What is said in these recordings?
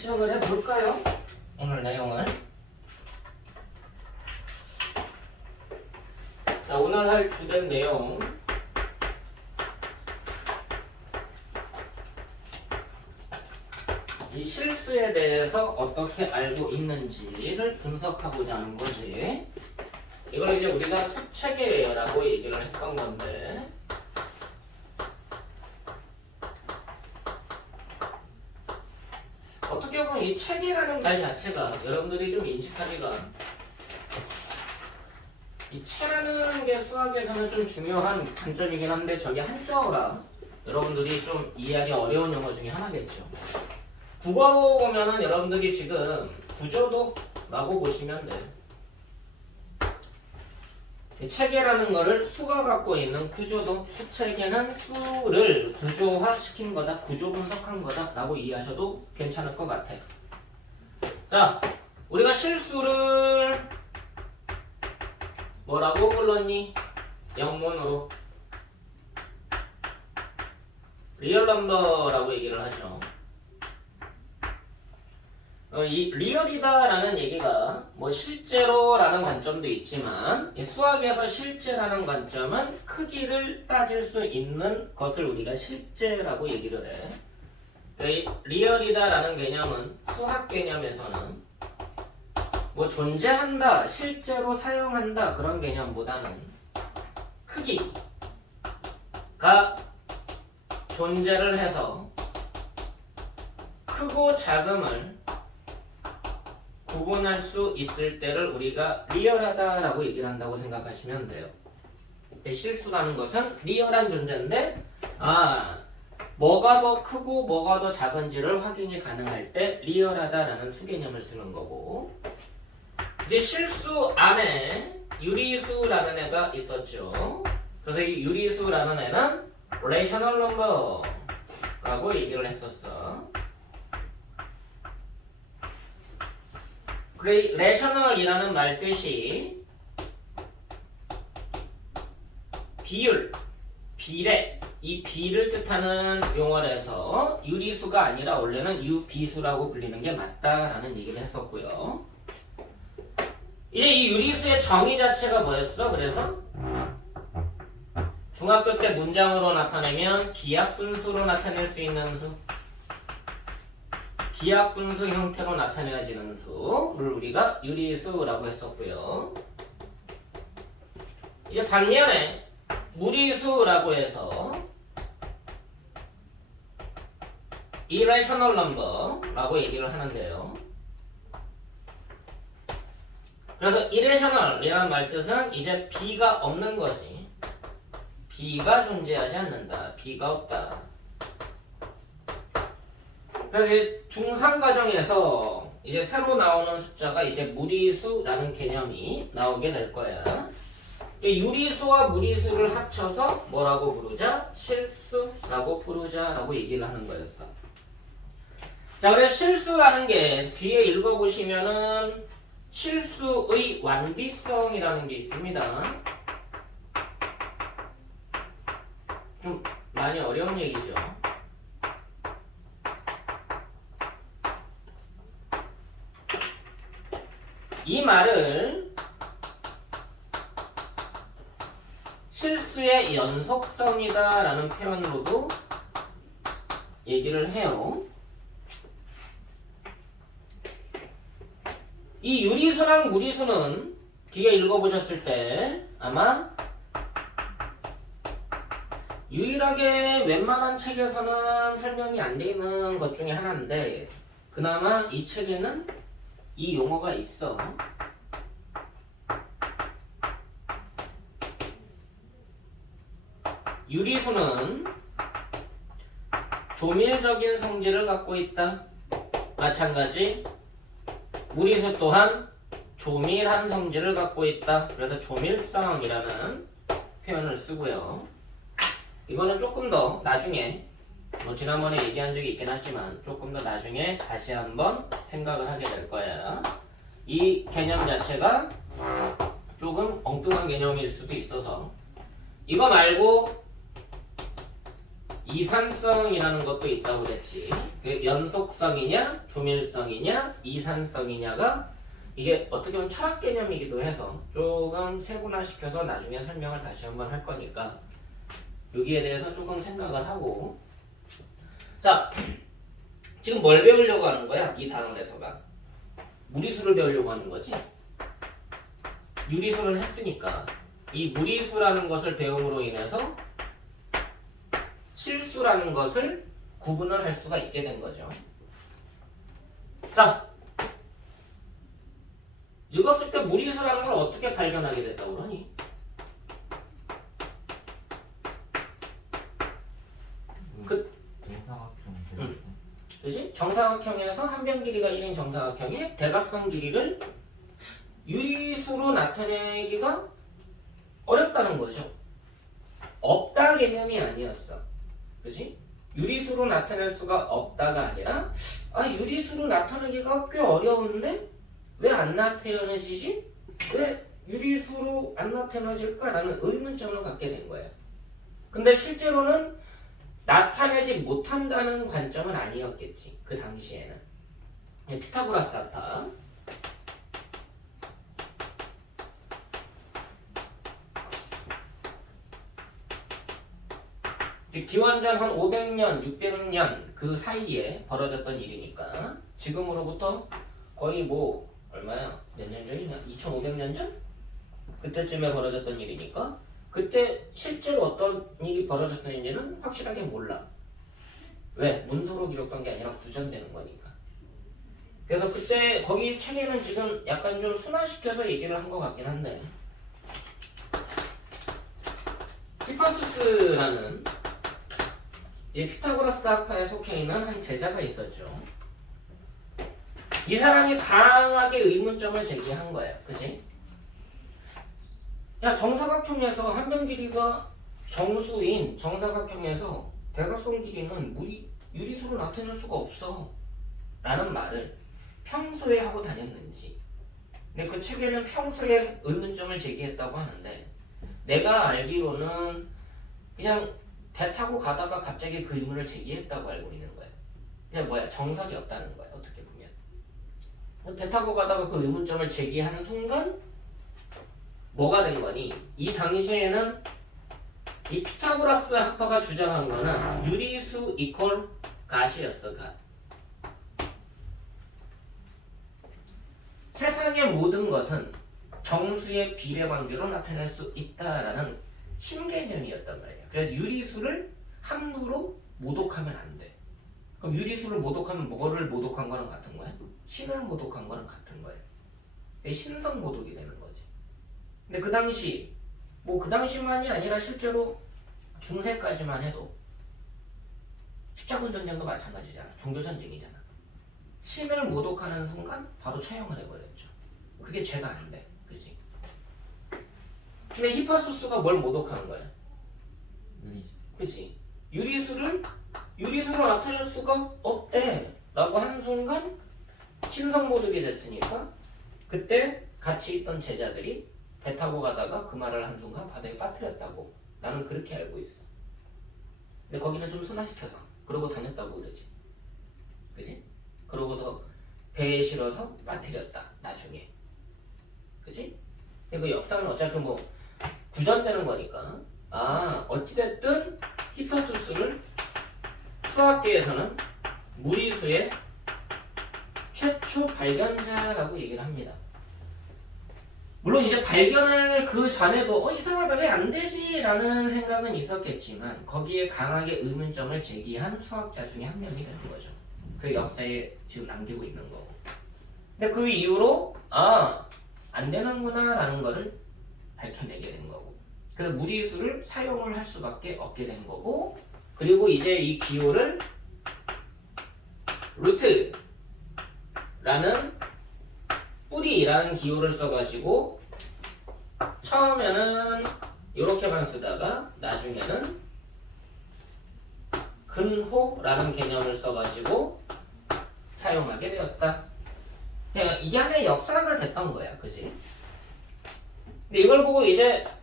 시작을 해볼까요? 오늘 내용을. 자, 오늘 할 주된 내용. 이 실수에 대해서 어떻게 알고 있는지를 분석하고자 하는 거지. 이걸 이제 우리가 수체계라고 얘기를 했던 건데, 어떻게 보면 이 체계라는 말 자체가 여러분들이 좀 인식하기가, 이 체라는 게 수학에서는 좀 중요한 관점이긴 한데 저게 한자어라 여러분들이 좀 이해하기 어려운 용어 중에 하나겠죠. 국어로 보면은 여러분들이 지금 구조도라고 보시면 돼. 이 체계라는 거를 수가 갖고 있는 구조도, 수체계는 수를 구조화시킨 거다, 구조 분석한 거다 라고 이해하셔도 괜찮을 것 같아요. 자, 우리가 실수를 뭐라고 불렀니? 영문으로 리얼 넘버라고 얘기를 하죠. 이 리얼이다라는 얘기가 뭐 실제로라는 관점도 있지만 수학에서 실제라는 관점은 크기를 따질 수 있는 것을 우리가 실제라고 얘기를 해. 이 리얼이다라는 개념은 수학 개념에서는 뭐 존재한다, 실제로 사용한다 그런 개념보다는 크기가 존재를 해서 크고 작음을 구분할 수 있을 때를 우리가 리얼하다라고 얘기를 한다고 생각하시면 돼요. 실수라는 것은 리얼한 존재인데 뭐가 더 크고 뭐가 더 작은지를 확인이 가능할 때 리얼하다라는 수개념을 쓰는 거고, 이제 실수 안에 유리수라는 애가 있었죠. 그래서 이 유리수라는 애는 레이셔널 넘버라고 얘기를 했었어. 그래, 레셔널이라는 말 뜻이 비율, 비례, 이 비를 뜻하는 용어라서 유리수가 아니라 원래는 유비수라고 불리는 게 맞다라는 얘기를 했었고요. 이제 이 유리수의 정의 자체가 뭐였어? 그래서 중학교 때 문장으로 나타내면 기하분수로 나타낼 수 있는 수, 기하분수 형태로 나타내어지는 수를 우리가 유리수라고 했었고요. 이제 반면에 무리수라고 해서 irrational number라고 얘기를 하는데요. 그래서 irrational이라는 말 뜻은 이제 비가 없는 거지. 비가 존재하지 않는다. 비가 없다. 그래서 중상 과정에서 이제 새로 나오는 숫자가 이제 무리수라는 개념이 나오게 될 거야. 유리수와 무리수를 합쳐서 뭐라고 부르자? 실수라고 부르자라고 얘기를 하는 거였어. 자, 그래서 실수라는 게 뒤에 읽어보시면은 실수의 완비성이라는 게 있습니다. 좀 많이 어려운 얘기죠. 이 말을 실수의 연속성이다 라는 표현으로도 얘기를 해요. 이 유리수랑 무리수는 뒤에 읽어보셨을 때 아마 유일하게 웬만한 책에서는 설명이 안 되는 것 중에 하나인데, 그나마 이 책에는 이 용어가 있어. 유리수는 조밀적인 성질을 갖고 있다. 마찬가지 무리수 또한 조밀한 성질을 갖고 있다. 그래서 조밀성이라는 표현을 쓰고요. 이거는 조금 더 나중에 지난번에 얘기한 적이 있긴 하지만 조금 더 나중에 다시 한번 생각을 하게 될 거야. 이 개념 자체가 조금 엉뚱한 개념일 수도 있어서 이거 말고 이산성이라는 것도 있다고 그랬지. 연속성이냐, 조밀성이냐, 이산성이냐가 이게 어떻게 보면 철학 개념이기도 해서 조금 세분화시켜서 나중에 설명을 다시 한번 할 거니까 여기에 대해서 조금 생각을 하고. 자, 지금 뭘 배우려고 하는 거야? 이 단원에서가 무리수를 배우려고 하는 거지. 유리수를 했으니까 이 무리수라는 것을 배움으로 인해서 실수라는 것을 구분을 할 수가 있게 된 거죠. 자, 읽었을 때 무리수라는 걸 어떻게 발견하게 됐다고 그러니? 그지? 정사각형에서 한 변 길이가 1인 정사각형의 대각선 길이를 유리수로 나타내기가 어렵다는 거죠. 없다 개념이 아니었어. 그지? 유리수로 나타낼 수가 없다가 아니라 유리수로 나타내기가 꽤 어려운데 왜 안 나타내지지? 왜 유리수로 안 나타내질까라는 의문점을 갖게 된 거예요. 근데 실제로는 나타내지 못한다는 관점은 아니었겠지. 그 당시에는. 피타고라스 합파. 즉 기원전 한 500년, 600년 그 사이에 벌어졌던 일이니까 지금으로부터 거의 얼마야? 몇 년 전이냐? 2500년 전? 그때쯤에 벌어졌던 일이니까 그때 실제로 어떤 일이 벌어졌는지는 확실하게 몰라. 왜? 문서로 기록된 게 아니라 구전되는 거니까. 그래서 그때 거기 책에는 지금 약간 좀 순화시켜서 얘기를 한 것 같긴 한데 히파수스라는 이 피타고라스 학파에 속해 있는 한 제자가 있었죠. 이 사람이 강하게 의문점을 제기한 거야. 그치? 야, 정사각형에서 한 변 길이가 정수인 정사각형에서 대각선 길이는 유리수로 나타낼 수가 없어 라는 말을 평소에 하고 다녔는지. 근데 그 책에는 평소에 의문점을 제기했다고 하는데 내가 알기로는 그냥 배 타고 가다가 갑자기 그 의문을 제기했다고 알고 있는 거야. 그냥 정석이 없다는 거야. 어떻게 보면 배 타고 가다가 그 의문점을 제기하는 순간 뭐가 된 거니? 이 당시에는 이 피타고라스 학파가 주장한 거는 유리수 이퀄 갓이었어. 갓. 세상의 모든 것은 정수의 비례 관계로 나타낼 수 있다라는 신개념이었단 말이야. 그래서 유리수를 함부로 모독하면 안 돼. 그럼 유리수를 모독하면 뭐를 모독한 거랑 같은 거야? 신을 모독한 거랑 같은 거야. 신성 모독이 되는 거지. 근데 그 당시 그 당시만이 아니라 실제로 중세까지만 해도 십자군 전쟁도 마찬가지잖아. 종교 전쟁이잖아. 신을 모독하는 순간 바로 처형을 해버렸죠. 그게 죄가 안 돼. 그치? 근데 히파수스가 뭘 모독하는 거야? 그치? 유리수로 나타낼 수가 없대 라고 하는 순간 신성 모독이 됐으니까 그때 같이 있던 제자들이 배 타고 가다가 그 말을 한 순간 바다에 빠뜨렸다고 나는 그렇게 알고 있어. 근데 거기는 좀 순화시켜서 그러고 다녔다고 그러지. 그치? 그러고서 배에 실어서 빠뜨렸다 나중에. 그치? 근데 그 역사는 어차피 구전되는 거니까 어찌됐든 히파수스를 수학계에서는 무리수의 최초 발견자라고 얘기를 합니다. 물론 이제 발견을 그 전에도 이상하다 왜 안 되지 라는 생각은 있었겠지만 거기에 강하게 의문점을 제기한 수학자 중에 한 명이 되는 거죠. 그 역사에 지금 남기고 있는 거고. 근데 그 이후로 안 되는구나 라는 거를 밝혀내게 된 거고, 그래서 무리수를 사용을 할 수밖에 없게 된 거고, 그리고 이제 이 기호를 루트라는 뿌리라는 기호를 써가지고 처음에는 이렇게만 쓰다가 나중에는 근호라는 개념을 써가지고 사용하게 되었다. 이게 하나의 역사가 됐던 거야, 그지? 근데 이걸 보고 이제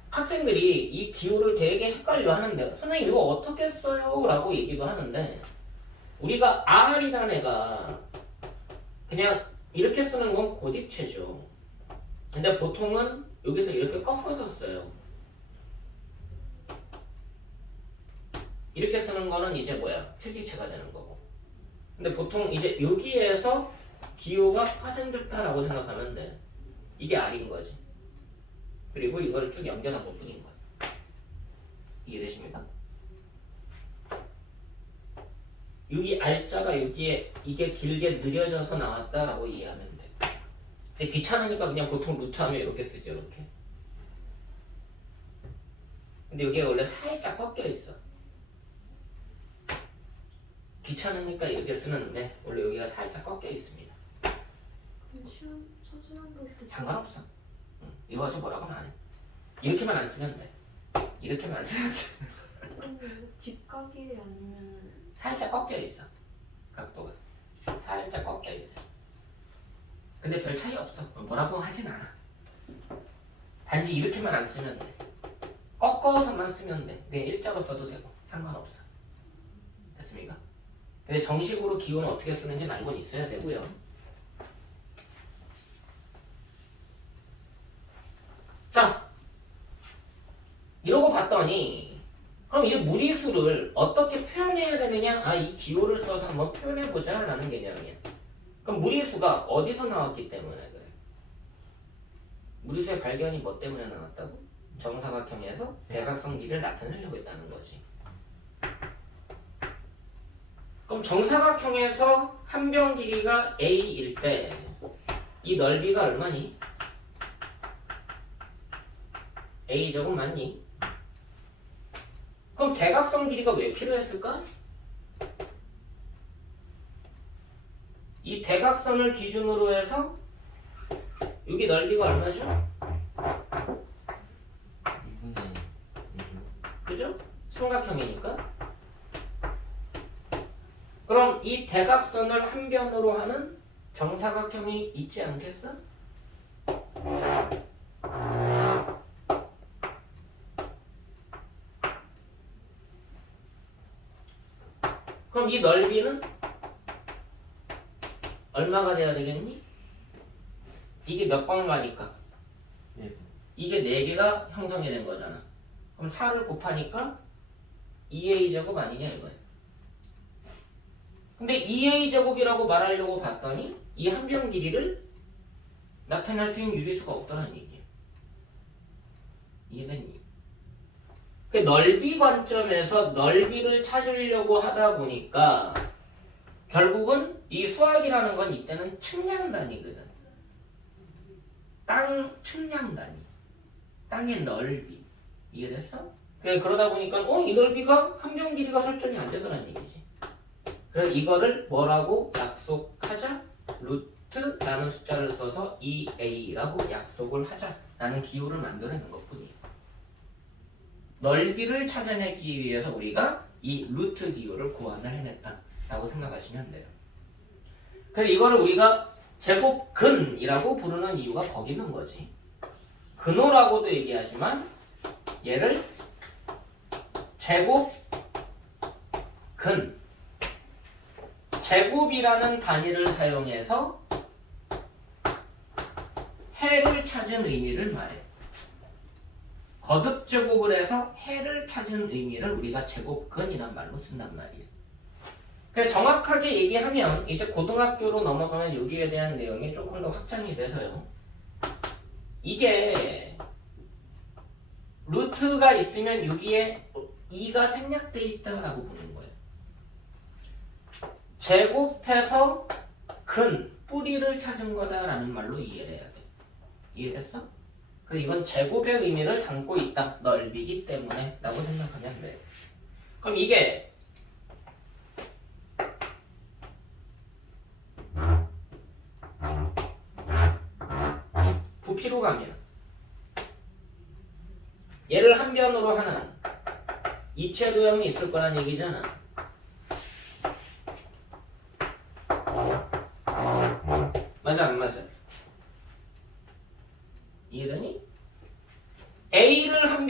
학생들이 이 기호를 되게 헷갈려 하는데 선생님 이거 어떻게 써요? 라고 얘기도 하는데 우리가 R이라는 애가 그냥 이렇게 쓰는 건 고딕체죠. 근데 보통은 여기서 이렇게 꺾어서 써요. 이렇게 쓰는 거는 이제 뭐야? 필기체가 되는 거고. 근데 보통 이제 여기에서 기호가 파생됐다라고 생각하면 돼. 이게 R인 거지. 그리고 이걸 쭉 연결한 것 뿐인 거야. 이해되십니까? 여기 R자가 여기에 이게 길게 느려져서 나왔다라고 이해하면 돼. 근데 귀찮으니까 그냥 보통 루트하면 이렇게 쓰죠. 이렇게. 근데 여기가 원래 살짝 꺾여 있어. 귀찮으니까 이렇게 쓰는데 원래 여기가 살짝 꺾여 있습니다. 시험 서술한 볼 때 상관없어. 이거 가지고 뭐라고는 안 해. 이렇게만 안 쓰면 돼. 이렇게만 안 쓰면 돼. 직각이 아니면 살짝 꺾여 있어. 각도가 살짝 꺾여 있어. 근데 별 차이 없어. 뭐라고 하진 않아. 단지 이렇게만 안 쓰면 돼. 꺾어서만 쓰면 돼. 그냥 일자로 써도 되고 상관없어. 됐습니까? 근데 정식으로 기호는 어떻게 쓰는지는 알고는 있어야 되고요. 자, 이러고 봤더니 그럼 이제 무리수를 어떻게 표현해야 되느냐? 아, 이 기호를 써서 한번 표현해보자 라는 개념이야. 그럼 무리수가 어디서 나왔기 때문에 그래? 무리수의 발견이 뭐 때문에 나왔다고? 정사각형에서 대각선 길이를 나타내려고 했다는 거지. 그럼 정사각형에서 한 변 길이가 A일 때 이 넓이가 얼마니? A제곱 맞니? 그럼 대각선 길이가 왜 필요했을까? 이 대각선을 기준으로 해서 여기 넓이가 얼마죠? 2분의 1이죠. 그죠? 삼각형이니까. 그럼 이 대각선을 한 변으로 하는 정사각형이 있지 않겠어? 그럼 이 넓이는 얼마가 돼야 되겠니? 이게 몇 번 가니까? 예. 이게 4개가 형성이 된 거잖아. 그럼 4를 곱하니까 2a제곱 아니냐 이거야. 근데 2a제곱이라고 말하려고 봤더니 이 한 변 길이를 나타낼 수 있는 유리수가 없더라는 얘기야. 이해됐니? 그 넓이 관점에서 넓이를 찾으려고 하다 보니까 결국은 이 수학이라는 건 이때는 측량 단위거든. 땅 측량 단위. 땅의 넓이. 이해됐어? 그러다 보니까 이 넓이가 한 변 길이가 설정이 안 되더라는 얘기지. 그래서 이거를 뭐라고 약속하자? 루트라는 숫자를 써서 2a라고 약속을 하자라는 기호를 만들어낸 것뿐이에요. 넓이를 찾아내기 위해서 우리가 이 루트 기호를 고안을 해냈다라고 생각하시면 돼요. 그래서 이거를 우리가 제곱근이라고 부르는 이유가 거기 있는 거지. 근호라고도 얘기하지만 얘를 제곱근, 제곱이라는 단위를 사용해서 해를 찾은 의미를 말해. 거듭제곱을 해서 해를 찾은 의미를 우리가 제곱근이란 말로 쓴단 말이에요. 그래서 정확하게 얘기하면 이제 고등학교로 넘어가면 여기에 대한 내용이 조금 더 확장이 돼서요. 이게 루트가 있으면 여기에 2가 생략돼 있다라고 보는 거예요. 제곱해서 근, 뿌리를 찾은 거다라는 말로 이해를 해야 돼. 이해됐어? 그래서 이건 제곱의 의미를 담고 있다. 넓이기 때문에 라고 생각하면 돼요. 그럼 이게 부피로 가면 얘를 한 변으로 하는 이체 도형이 있을 거란 얘기잖아. 맞아 안 맞아? 이해되니? A를 한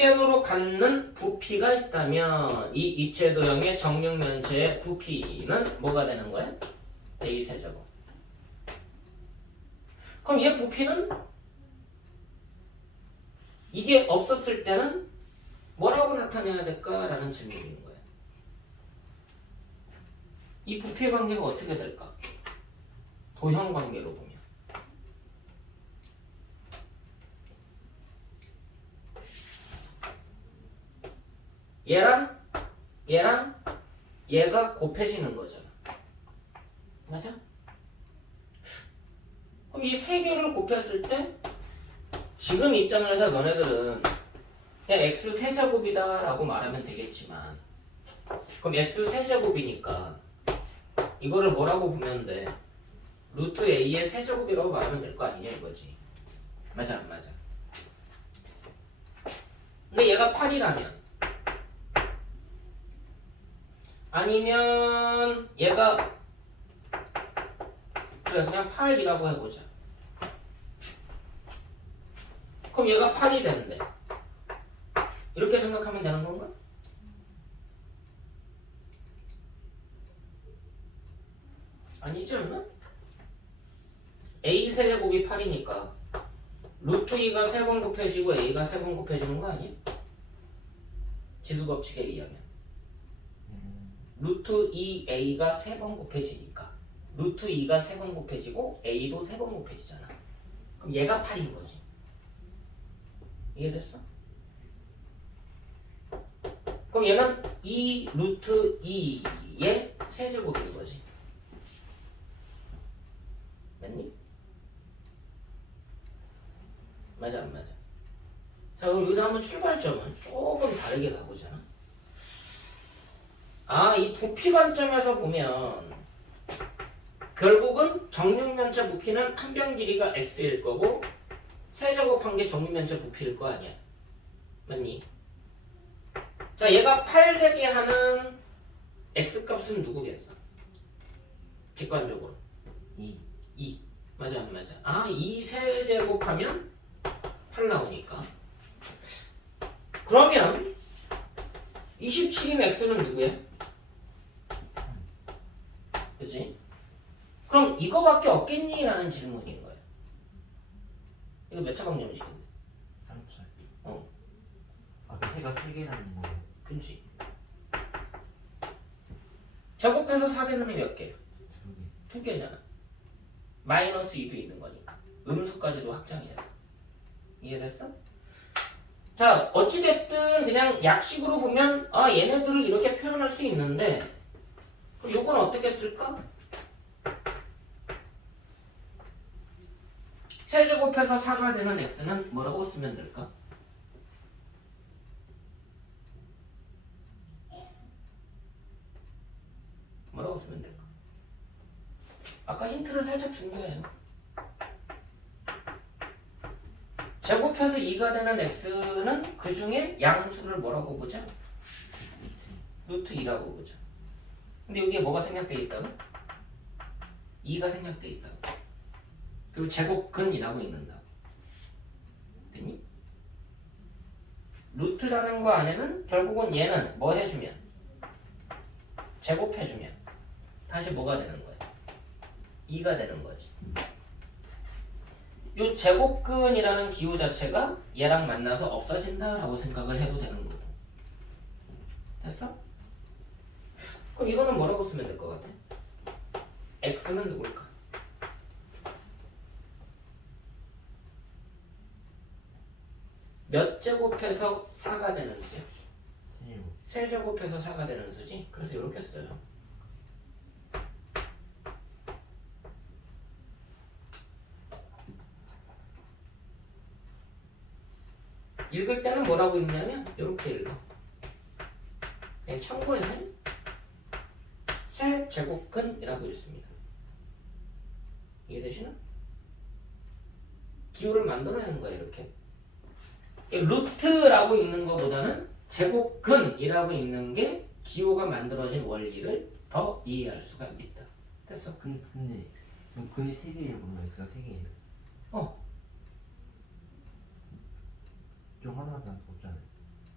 직변으로 갖는 부피가 있다면 이 입체 도형의 정육면체의 부피는 뭐가 되는 거야? A 세제곱. 그럼 얘 부피는 이게 없었을 때는 뭐라고 나타내야 될까라는 질문인 거예요. 이 부피의 관계가 어떻게 될까? 도형 관계로 보면. 얘랑 얘가 곱해지는 거잖아. 맞아? 그럼 이 세 개를 곱했을 때 지금 입장에서 너네들은 그냥 x 세제곱이다 라고 말하면 되겠지만 그럼 x 세제곱이니까 이거를 뭐라고 보면 돼? 루트 a의 세제곱이라고 말하면 될 거 아니냐 이거지. 맞아 안 맞아? 근데 얘가 8이라면 아니면 얘가 그래 그냥 8이라고 해보자. 그럼 얘가 8이 된대. 이렇게 생각하면 되는 건가? 아니지 않나? a 세제곱이 8이니까 루트 2가 3번 곱해지고 a가 3번 곱해지는 거 아니야? 지수법칙에 의하면 루트 2a가 3번 곱해지니까 루트 2가 3번 곱해지고 a도 3번 곱해지잖아. 그럼 얘가 8인 거지. 이해됐어? 그럼 얘는 2 루트 2의 세제곱인 거지. 맞니? 맞아 안 맞아? 자 그럼 여기서 한번 출발점은 조금 다르게 가보잖아. 아, 이 부피 관점에서 보면 결국은 정육면체 부피는 한 변 길이가 x일 거고 세제곱한 게 정육면체 부피일 거 아니야. 맞니? 자, 얘가 8 되게 하는 x값은 누구겠어? 직관적으로 2. 맞아 안 맞아? 아, 2 세제곱하면 8 나오니까. 그러면 27인 x는 누구야? 그치? 그럼 이거밖에 없겠니? 라는 질문인 거야. 이거 몇 차 방정식인데? 3차. 어, 아, 해가 3개라는 거. 그치? 제곱해서 4되는 애 몇 개? 2개. 2개잖아. 마이너스 2도 있는 거니까. 음수까지도 확장해서. 이해됐어? 자, 어찌됐든 그냥 약식으로 보면 아, 얘네들을 이렇게 표현할 수 있는데 그럼 요건 어떻게 쓸까? 세제곱해서 4가 되는 x는 뭐라고 쓰면 될까? 뭐라고 쓰면 될까? 아까 힌트를 살짝 준 거예요. 제곱해서 2가 되는 x는 그 중에 양수를 뭐라고 보자? 루트 2라고 보자. 근데 여기에 뭐가 생략돼 있다고? 2가 생략돼 있다고. 그리고 제곱근이라고 있는다고. 됐니? 루트라는 거 안에는 결국은 얘는 뭐 해주면? 제곱해주면 다시 뭐가 되는 거야? 2가 되는 거지. 요 제곱근이라는 기호 자체가 얘랑 만나서 없어진다라고 생각을 해도 되는 거고. 됐어? 그럼 이거는 뭐라고 쓰면 될 것 같아? x는 누굴까? 몇 제곱해서 4가 되는 수야? 세제곱해서 4가 되는 수지? 그래서 이렇게 써요. 읽을 때는 뭐라고 읽냐면 이렇게 읽어. 그냥 참고해. 세제곱근이라고 읽습니다. 이해되시나? 기호를 만들어내는 거야 이렇게. 루트라고 읽는 것보다는 제곱근이라고 읽는 게 기호가 만들어진 원리를 더 이해할 수가 있다. 됐어? 근데 그럼 근이 3개예요. 그러면 x가 3개예요. 어. 좀 하나도 안 없잖아요.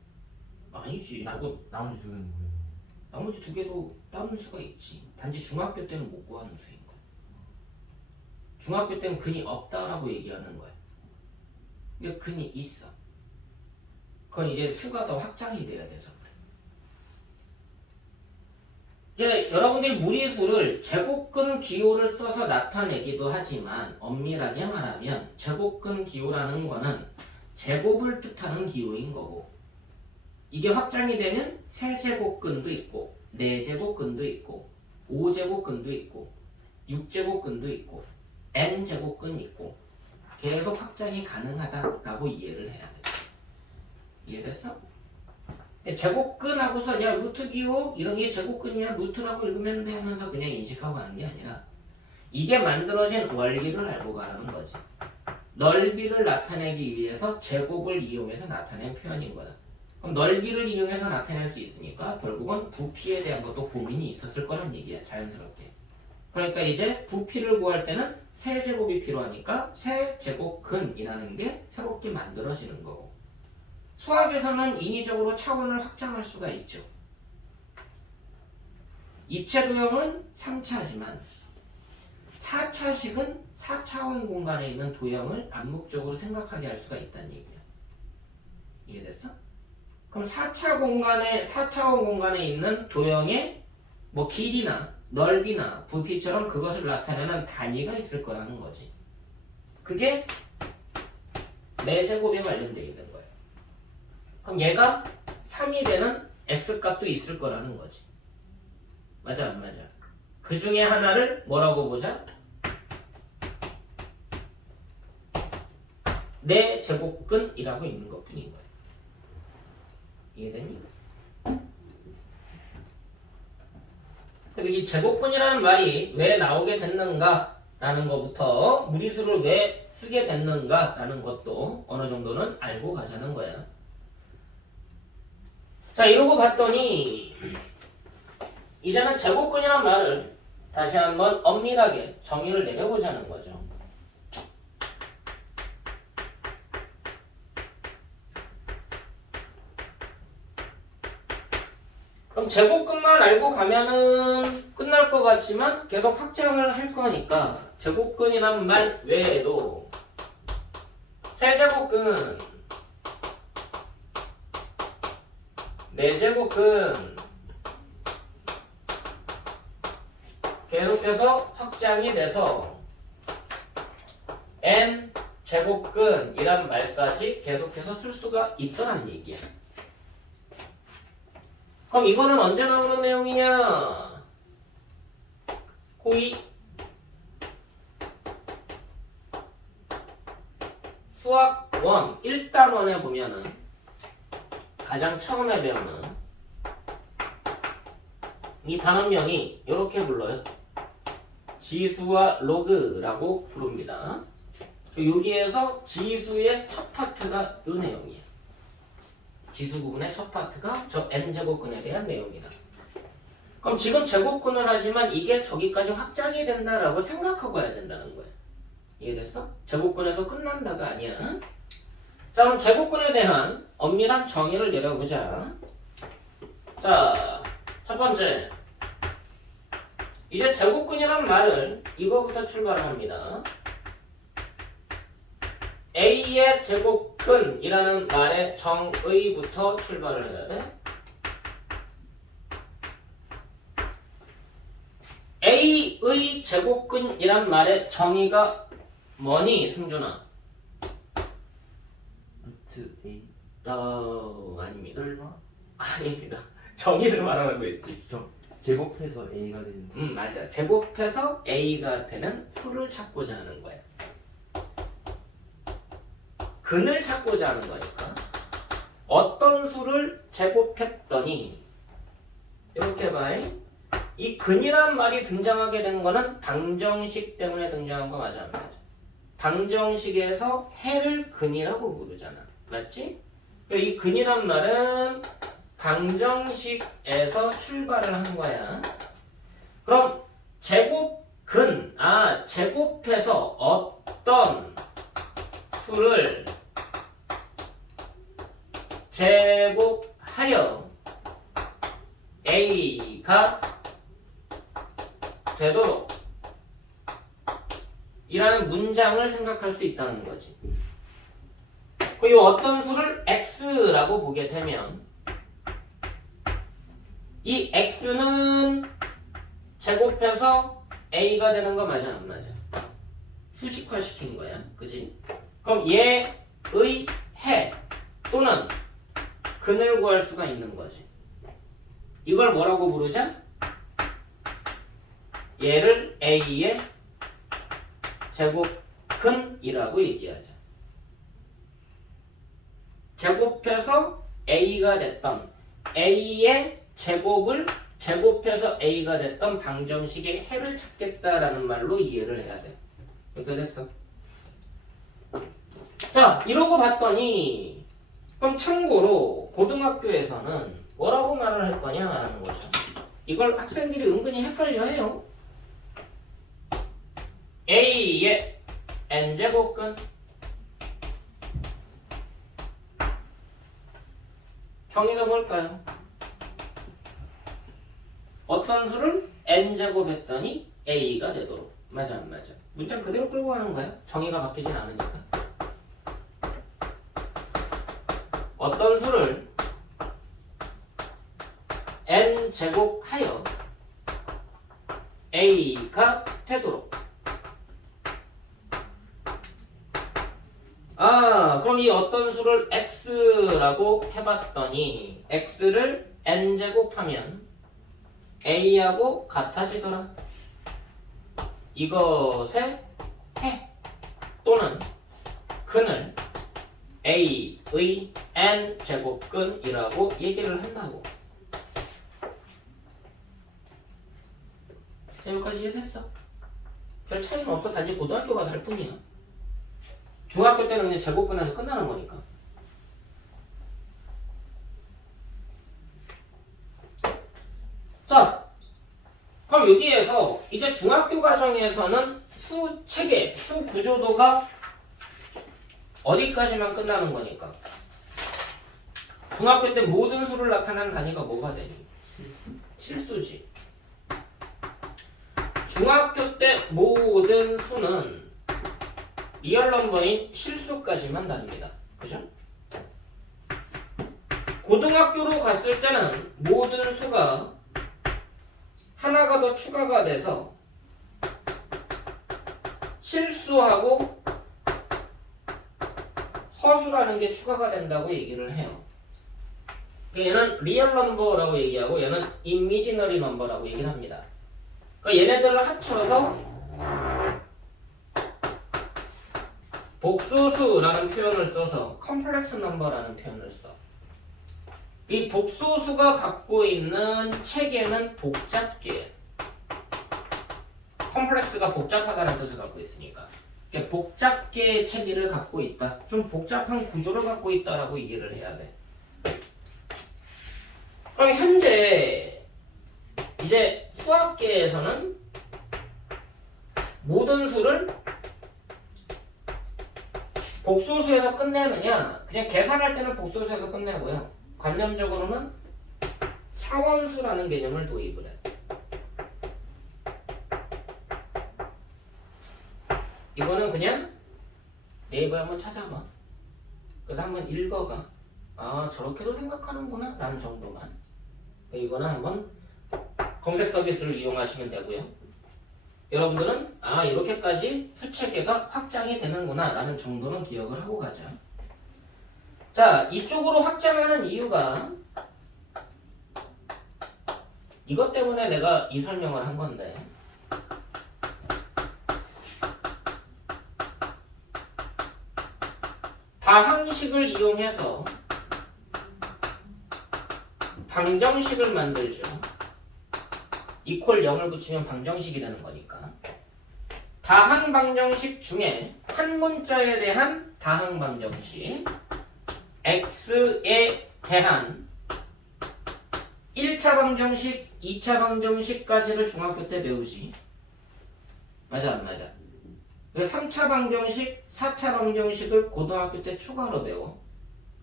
아니지. 저거 나머지 두 개는 뭐예요? 나머지 두 개도 따는 수가 있지. 단지 중학교 때는 못 구하는 수인 거야. 중학교 때는 근이 없다라고 얘기하는 거야. 근데 근이 있어. 그건 이제 수가 더 확장이 돼야 돼서 그래. 이제 여러분들이 무리수를 제곱근 기호를 써서 나타내기도 하지만 엄밀하게 말하면 제곱근 기호라는 거는 제곱을 뜻하는 기호인 거고, 이게 확장이 되면 세제곱근도 있고 4제곱근도 있고 5제곱근도 있고 6제곱근도 있고 n제곱근 있고 계속 확장이 가능하다라고 이해를 해야 돼. 이해됐어? 제곱근하고서 야 루트 기호 이런 게 제곱근이야 루트라고 읽으면 돼 하면서 그냥 인식하고 가는 게 아니라 이게 만들어진 원리를 알고 가라는 거지. 넓이를 나타내기 위해서 제곱을 이용해서 나타낸 표현인 거다. 그럼 넓이를 이용해서 나타낼 수 있으니까 결국은 부피에 대한 것도 고민이 있었을 거란 얘기야. 자연스럽게. 그러니까 이제 부피를 구할 때는 세제곱이 필요하니까 세제곱근이라는 게 새롭게 만들어지는 거고, 수학에서는 인위적으로 차원을 확장할 수가 있죠. 입체 도형은 3차지만 4차식은 4차원 공간에 있는 도형을 암묵적으로 생각하게 할 수가 있다는 얘기야. 이해됐어? 그럼 4차원 공간에 있는 도형의 뭐 길이나 넓이나 부피처럼 그것을 나타내는 단위가 있을 거라는 거지. 그게 4제곱에 관련되어 있는 거예요. 그럼 얘가 3이 되는 x값도 있을 거라는 거지. 맞아 안 맞아? 그 중에 하나를 뭐라고 보자? 4제곱근이라고 있는 것 뿐인 거야. 이해되니? 그리고 이 제곱근이라는 말이 왜 나오게 됐는가라는 것부터 무리수를 왜 쓰게 됐는가라는 것도 어느 정도는 알고 가자는 거야. 자, 이러고 봤더니 이제는 제곱근이란 말을 다시 한번 엄밀하게 정의를 내려보자는 거죠. 그럼 제곱근만 알고 가면은 끝날 것 같지만 계속 확장을 할 거니까 제곱근이란 말 외에도 세제곱근, 4제곱근 계속해서 확장이 돼서 n제곱근이란 말까지 계속해서 쓸 수가 있더란 얘기야. 그럼 이거는 언제 나오는 내용이냐? 고2 수학 1 1단원에 보면은 가장 처음에 배우는 이 단원명이 이렇게 불러요. 지수와 로그라고 부릅니다. 여기에서 지수의 첫 파트가 이 내용이에요. 지수 부분의 첫 파트가 저 n제곱근에 대한 내용이다. 그럼 지금 제곱근을 하지만 이게 저기까지 확장이 된다라고 생각하고 가야 된다는 거야. 이해됐어? 제곱근에서 끝난다가 아니야. 자, 그럼 제곱근에 대한 엄밀한 정의를 내려보자. 자, 첫 번째, 이제 제곱근이란 말을 이거부터 출발을 합니다. A의 제곱근이라는 말의 정의부터 출발을 해야 돼. A의 제곱근이란 말의 정의가 뭐니, 승준아? 루트 A 아닙니다. 얼마? 아닙니다. 정의를 말하라고 했지. 제곱해서 A가 되는 맞아. 제곱해서 A가 되는 수를 찾고자 하는 거야. 근을 찾고자 하는 거니까. 어떤 수를 제곱했더니 이렇게 봐요. 이 근이란 말이 등장하게 된 거는 방정식 때문에 등장한 거 맞아 안 맞아? 방정식에서 해를 근이라고 부르잖아. 맞지? 이 근이란 말은 방정식에서 출발을 한 거야. 그럼 제곱근, 제곱해서 어떤 수를 제곱할 하여 A가 되도록 이라는 문장을 생각할 수 있다는 거지. 그리고 어떤 수를 x라고 보게 되면 이 x는 제곱해서 a가 되는 거 맞아 안 맞아? 수식화 시킨 거야, 그지? 그럼 얘의 해 또는 근을 구할 수가 있는 거지. 이걸 뭐라고 부르자? 얘를 a의 제곱근이라고 얘기하자. 제곱해서 a가 됐던 a의 제곱을 제곱해서 a가 됐던 방정식의 해를 찾겠다라는 말로 이해를 해야 돼. 이렇게 됐어. 자, 이러고 봤더니 그럼 참고로 고등학교에서는 뭐라고 말을 할 거냐라는 거죠. 이걸 학생들이 은근히 헷갈려해요. a의 n제곱근 정의가 뭘까요? 어떤 수를 n제곱 했더니 a가 되도록. 맞아 안 맞아? 문장 그대로 끌고 가는 거야. 정의가 바뀌진 않으니까. 어떤 수를 n제곱 하여 a가 되도록. 그럼 이 어떤 수를 x라고 해봤더니 x를 n제곱하면 a하고 같아지더라. 이것의 해 또는 근을 a의 n제곱근이라고 얘기를 한다고. 여기까지 이해됐어? 별 차이는 없어. 단지 고등학교 가서 할 뿐이야. 중학교 때는 그냥 제곱근에서 끝나는 거니까. 자, 그럼 여기에서 이제 중학교 과정에서는 수 체계, 수 구조도가 어디까지만 끝나는 거니까. 중학교 때 모든 수를 나타내는 단위가 뭐가 되니? 실수지. 중학교 때 모든 수는 리얼 넘버인 실수까지만 다닙니다. 그죠? 고등학교로 갔을 때는 모든 수가 하나가 더 추가가 돼서 실수하고 허수라는 게 추가가 된다고 얘기를 해요. 얘는 리얼 넘버라고 얘기하고 얘는 이미지너리 넘버라고 얘기를 합니다. 그러니까 얘네들을 합쳐서 복수수라는 표현을 써서 컴플렉스 넘버라는 표현을 써. 이 복수수가 갖고 있는 체계는 복잡계. 컴플렉스가 복잡하다는 뜻을 갖고 있으니까. 복잡계의 체계를 갖고 있다. 좀 복잡한 구조를 갖고 있다라고 얘기를 해야 돼. 그럼 현재 이제 수학계에서는 모든 수를 복수수에서 끝내느냐, 그냥 계산할 때는 복수수에서 끝내고요. 관념적으로는 사원수라는 개념을 도입을 해. 이거는 그냥 네이버에 한번 찾아봐. 그래서 한번 읽어가. 저렇게도 생각하는구나 라는 정도만. 이거는 한번 검색 서비스를 이용하시면 되고요. 여러분들은 이렇게까지 수체계가 확장이 되는구나 라는 정도는 기억을 하고 가자. 자, 이쪽으로 확장하는 이유가 이것 때문에 내가 이 설명을 한 건데, 다항식을 이용해서 방정식을 만들죠. 이퀄 0을 붙이면 방정식이 되는 거니까. 다항 방정식 중에 한 문자에 대한 다항 방정식, x에 대한 1차 방정식, 2차 방정식까지를 중학교 때 배우지. 맞아 안 맞아? 3차 방정식, 4차 방정식을 고등학교 때 추가로 배워.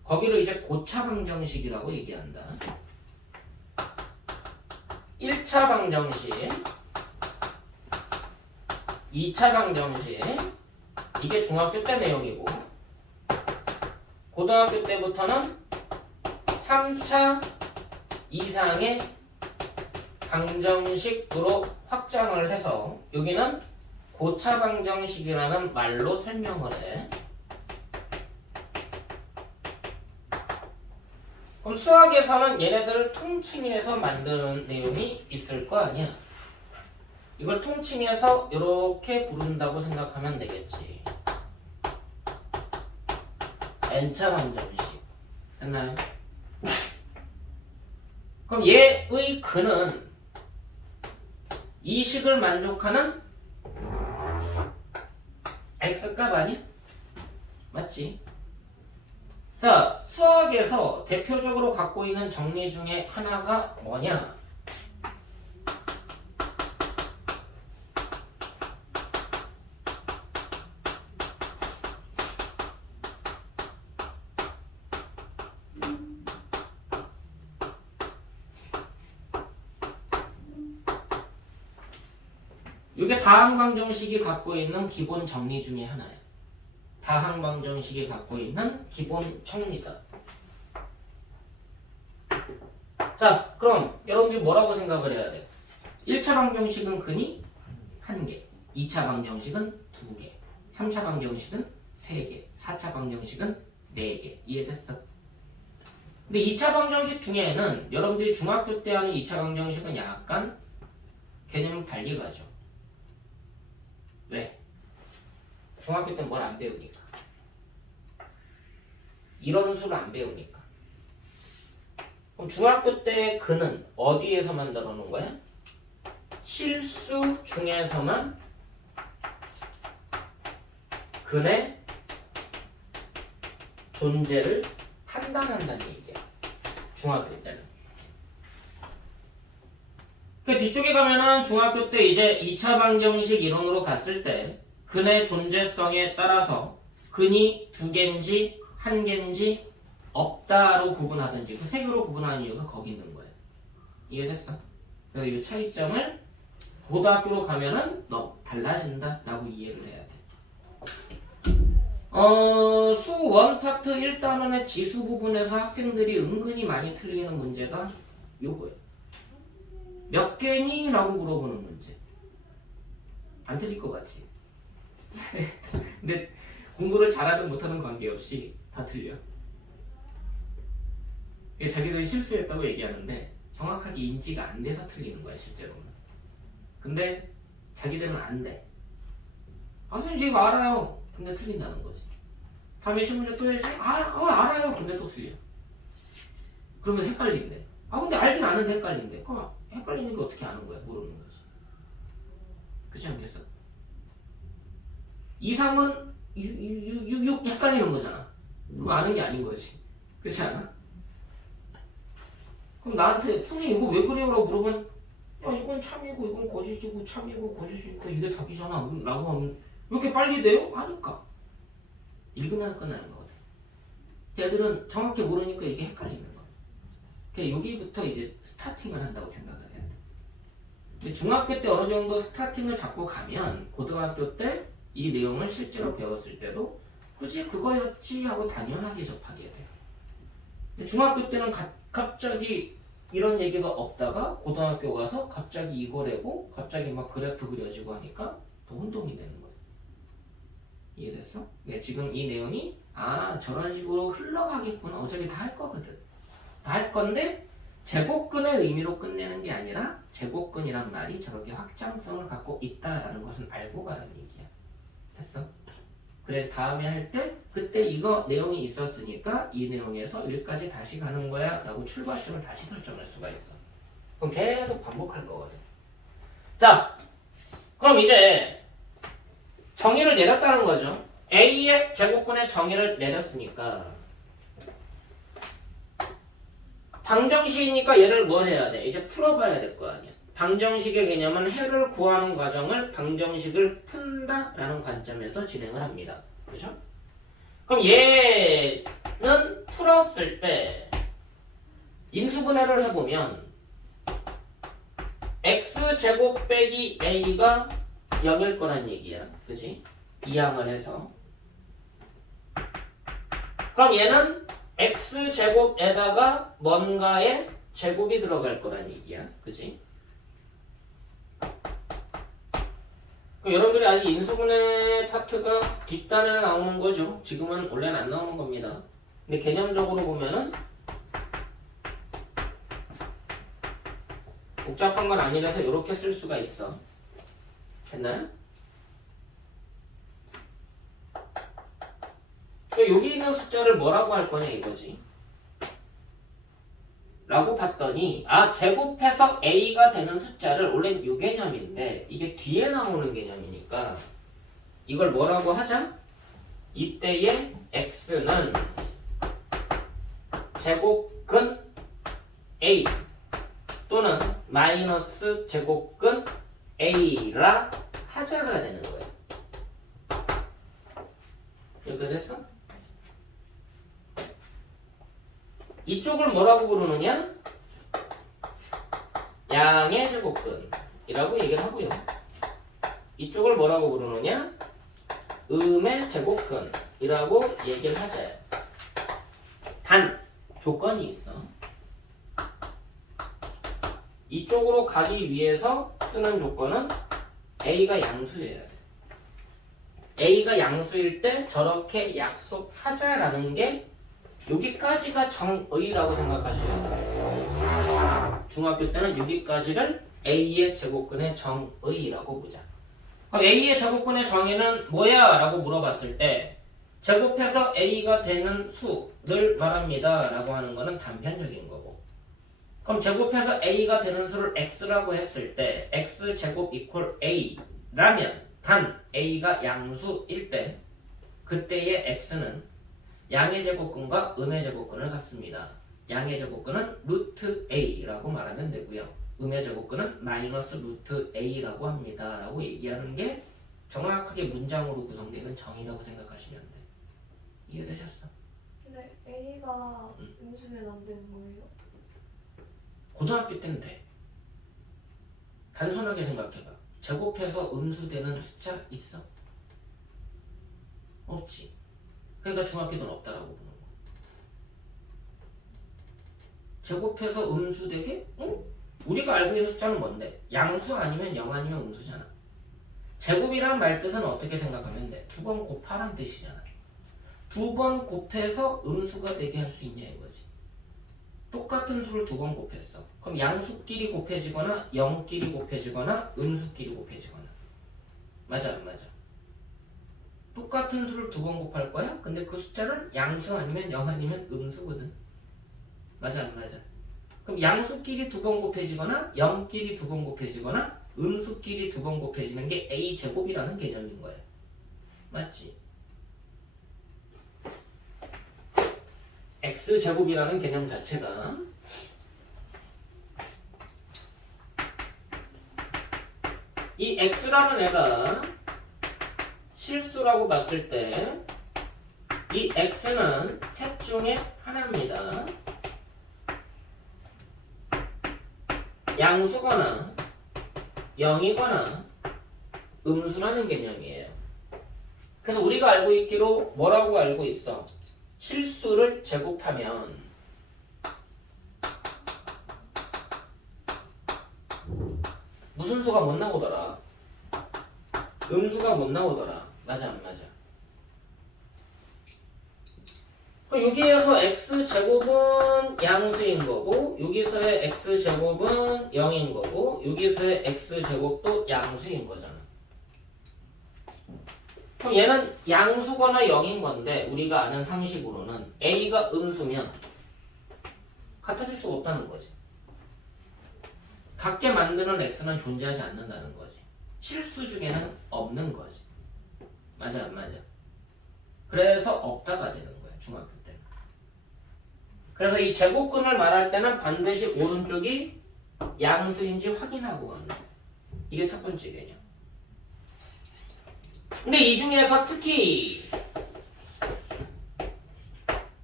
거기를 이제 고차 방정식이라고 얘기한다. 1차 방정식, 2차 방정식, 이게 중학교 때 내용이고, 고등학교 때부터는 3차 이상의 방정식으로 확장을 해서 여기는 고차 방정식이라는 말로 설명을 해. 그럼 수학에서는 얘네들을 통칭해서 만드는 내용이 있을 거 아니야. 이걸 통칭해서 이렇게 부른다고 생각하면 되겠지. n차 방정식. 됐나요? 그럼 얘의 근은 이 식을 만족하는 x값 아니야? 맞지? 자, 수학에서 대표적으로 갖고 있는 정리 중에 하나가 뭐냐? 이게 다항방정식이 갖고 있는 기본 정리 중에 하나야. 다항방정식이 갖고 있는 기본 정리다. 자, 그럼 여러분들이 뭐라고 생각을 해야 돼? 1차 방정식은 근이 1개, 2차 방정식은 2개, 3차 방정식은 3개, 4차 방정식은 4개. 이해됐어? 근데 2차 방정식 중에는 여러분들이 중학교 때 하는 2차 방정식은 약간 개념이 달리 가죠. 왜? 중학교 때는 뭘 안 배우니까. 이런 수를 안 배우니까. 그럼 중학교 때 근은 어디에서 만들어 놓은 거야? 실수 중에서만 근의 존재를 판단한다는 얘기야. 중학교 때는. 그 뒤쪽에 가면은 중학교 때 이제 2차 방정식 이론으로 갔을 때 근의 존재성에 따라서 근이 2개인지 1개인지 없다로 구분하든지 그 3개로 구분하는 이유가 거기 있는 거예요. 이해됐어? 그래서 이 차이점을 고등학교로 가면은 달라진다 라고 이해를 해야 돼. 수 1 파트 1단원의 지수 부분에서 학생들이 은근히 많이 틀리는 문제가 요거예요. 몇 개니? 라고 물어보는 문제. 안 틀릴 것 같지? 근데 공부를 잘하든 못하든 관계없이 다 틀려. 자기들이 실수했다고 얘기하는데 정확하게 인지가 안 돼서 틀리는 거야 실제로는. 근데 자기들은 안 돼. 아 선생님 저 이거 알아요. 근데 틀린다는 거지. 다음에 시문제 또 해야지. 알아요. 근데 또 틀려. 그러면 헷갈린대. 근데 알긴 아는데 헷갈린대. 그럼 헷갈리는 게 어떻게 아는 거야? 모르는 거지. 그렇지 않겠어? 2, 3은 6 헷갈리는 거잖아. 그럼 아는 게 아닌 거지. 그렇지 않아? 그럼 나한테 선생님 이거 왜 그래요? 라고 물어보면 야 이건 참이고 이건 거짓이고 참이고 거짓이니까 이게 답이잖아 라고 하면 왜 이렇게 빨리 돼요? 아니까. 읽으면서 끝나는 거거든. 애들은 정확히 모르니까 이게 헷갈리는 거야. 그냥 여기부터 이제 스타팅을 한다고 생각을 해야 돼. 근데 중학교 때 어느 정도 스타팅을 잡고 가면 고등학교 때 이 내용을 실제로 배웠을 때도 굳이 그거였지 하고 당연하게 접하게 돼요. 근데 중학교 때는 갑자기 이런 얘기가 없다가 고등학교 가서 갑자기 이거래고 갑자기 막 그래프 그려지고 하니까 더 혼동이 되는 거예요. 이해됐어? 네, 지금 이 내용이 저런 식으로 흘러가겠구나. 어차피 다 할 거거든. 다 할 건데 제곱근의 의미로 끝내는 게 아니라 제곱근이란 말이 저렇게 확장성을 갖고 있다라는 것은 알고 가라는 얘기야. 됐어? 그래서 다음에 할 때 그때 이거 내용이 있었으니까 이 내용에서 여기까지 다시 가는 거야 라고 출발점을 다시 설정할 수가 있어. 그럼 계속 반복할 거거든. 자, 그럼 이제 정의를 내렸다는 거죠. A의 제곱근의 정의를 내렸으니까 방정식이니까 얘를 뭐 해야 돼? 이제 풀어봐야 될 거 아니야. 방정식의 개념은 해를 구하는 과정을 방정식을 푼다라는 관점에서 진행을 합니다. 그죠? 그럼 얘 풀었을 때 인수분해를 해보면 x제곱 빼기 a가 0일 거란 얘기야. 그지? 이항을 해서. 그럼 얘는 x제곱에다가 뭔가의 제곱이 들어갈 거란 얘기야. 그지? 여러분들이 아직 인수분해 파트가 뒷단에 나오는 거죠. 지금은 원래는 안 나오는 겁니다. 근데 개념적으로 보면은 복잡한 건 아니라서 이렇게 쓸 수가 있어. 됐나요? 여기 있는 숫자를 뭐라고 할 거냐 이거지. 라고 봤더니 제곱해서 a가 되는 숫자를 원래는 이 개념인데 이게 뒤에 나오는 개념이니까 이걸 뭐라고 하자? 이때의 x는 제곱근 a 또는 마이너스 제곱근 a라 하자가 되는 거예요. 이렇게 됐어? 이쪽을 뭐라고 부르느냐? 양의 제곱근이라고 얘기를 하고요. 이쪽을 뭐라고 부르느냐? 음의 제곱근이라고 얘기를 하자요. 단 조건이 있어. 이쪽으로 가기 위해서 쓰는 조건은 a가 양수여야 돼. a가 양수일 때 저렇게 약속하자라는 게 여기까지가 정의라고 생각하셔야 돼요. 중학교 때는 여기까지를 a의 제곱근의 정의라고 보자. 그럼 a의 제곱근의 정의는 뭐야? 라고 물어봤을 때 제곱해서 a가 되는 수를 말합니다 라고 하는 거는 단편적인 거고, 그럼 제곱해서 a가 되는 수를 x라고 했을 때 x제곱 이퀄 a라면 단 a가 양수일 때 그때의 x는 양의 제곱근과 음의 제곱근을 갖습니다. 양의 제곱근은 루트 a라고 말하면 되고요. 음의 제곱근은 마이너스 루트 a라고 합니다 라고 얘기하는 게 정확하게 문장으로 구성되는 정의라고 생각하시면 돼. 이해되셨어? 근데 A가 음수면 안 되는 거예요? 고등학교 때는 돼. 단순하게 생각해봐. 제곱해서 음수되는 숫자 있어? 없지. 그러니까 중학교 때는 없다라고 보는 거야. 제곱해서 음수되게? 응? 우리가 알고 있는 숫자는 뭔데? 양수 아니면 0 아니면 음수잖아. 제곱이란 말 뜻은 어떻게 생각하면 돼? 두 번 곱하란 뜻이잖아. 두 번 곱해서 음수가 되게 할 수 있냐 이거지. 똑같은 수를 두 번 곱했어. 그럼 양수끼리 곱해지거나 0끼리 곱해지거나 음수끼리 곱해지거나. 맞아 안 맞아? 똑같은 수를 두 번 곱할 거야? 근데 그 숫자는 양수 아니면 0 아니면 음수거든. 맞아 안 맞아? 그럼 양수끼리 두 번 곱해지거나 0끼리 두 번 곱해지거나 음수끼리 두 번 곱해지는 게 a제곱이라는 개념인 거야. 맞지? x제곱이라는 개념 자체가 이 x라는 애가 실수라고 봤을 때 이 x는 셋 중에 하나입니다. 양수거나 0이거나 음수라는 개념이에요. 그래서 우리가 알고 있기로 뭐라고 알고 있어? 실수를 제곱하면 무슨 수가 못 나오더라? 음수가 못 나오더라. 맞아 안 맞아? 그럼 여기에서 x제곱은 양수인 거고 여기서의 x제곱은 0인 거고 여기서의 x제곱도 양수인 거잖아. 그럼 얘는 양수거나 0인 건데 우리가 아는 상식으로는 a가 음수면 같아질 수가 없다는 거지. 같게 만드는 x는 존재하지 않는다는 거지. 실수 중에는 없는 거지. 맞아 안 맞아? 그래서 없다가 되는 거야 중학교 때. 그래서 이 제곱근을 말할 때는 반드시 오른쪽이 양수인지 확인하고 가는 거야. 이게 첫 번째 개념. 근데 이 중에서 특히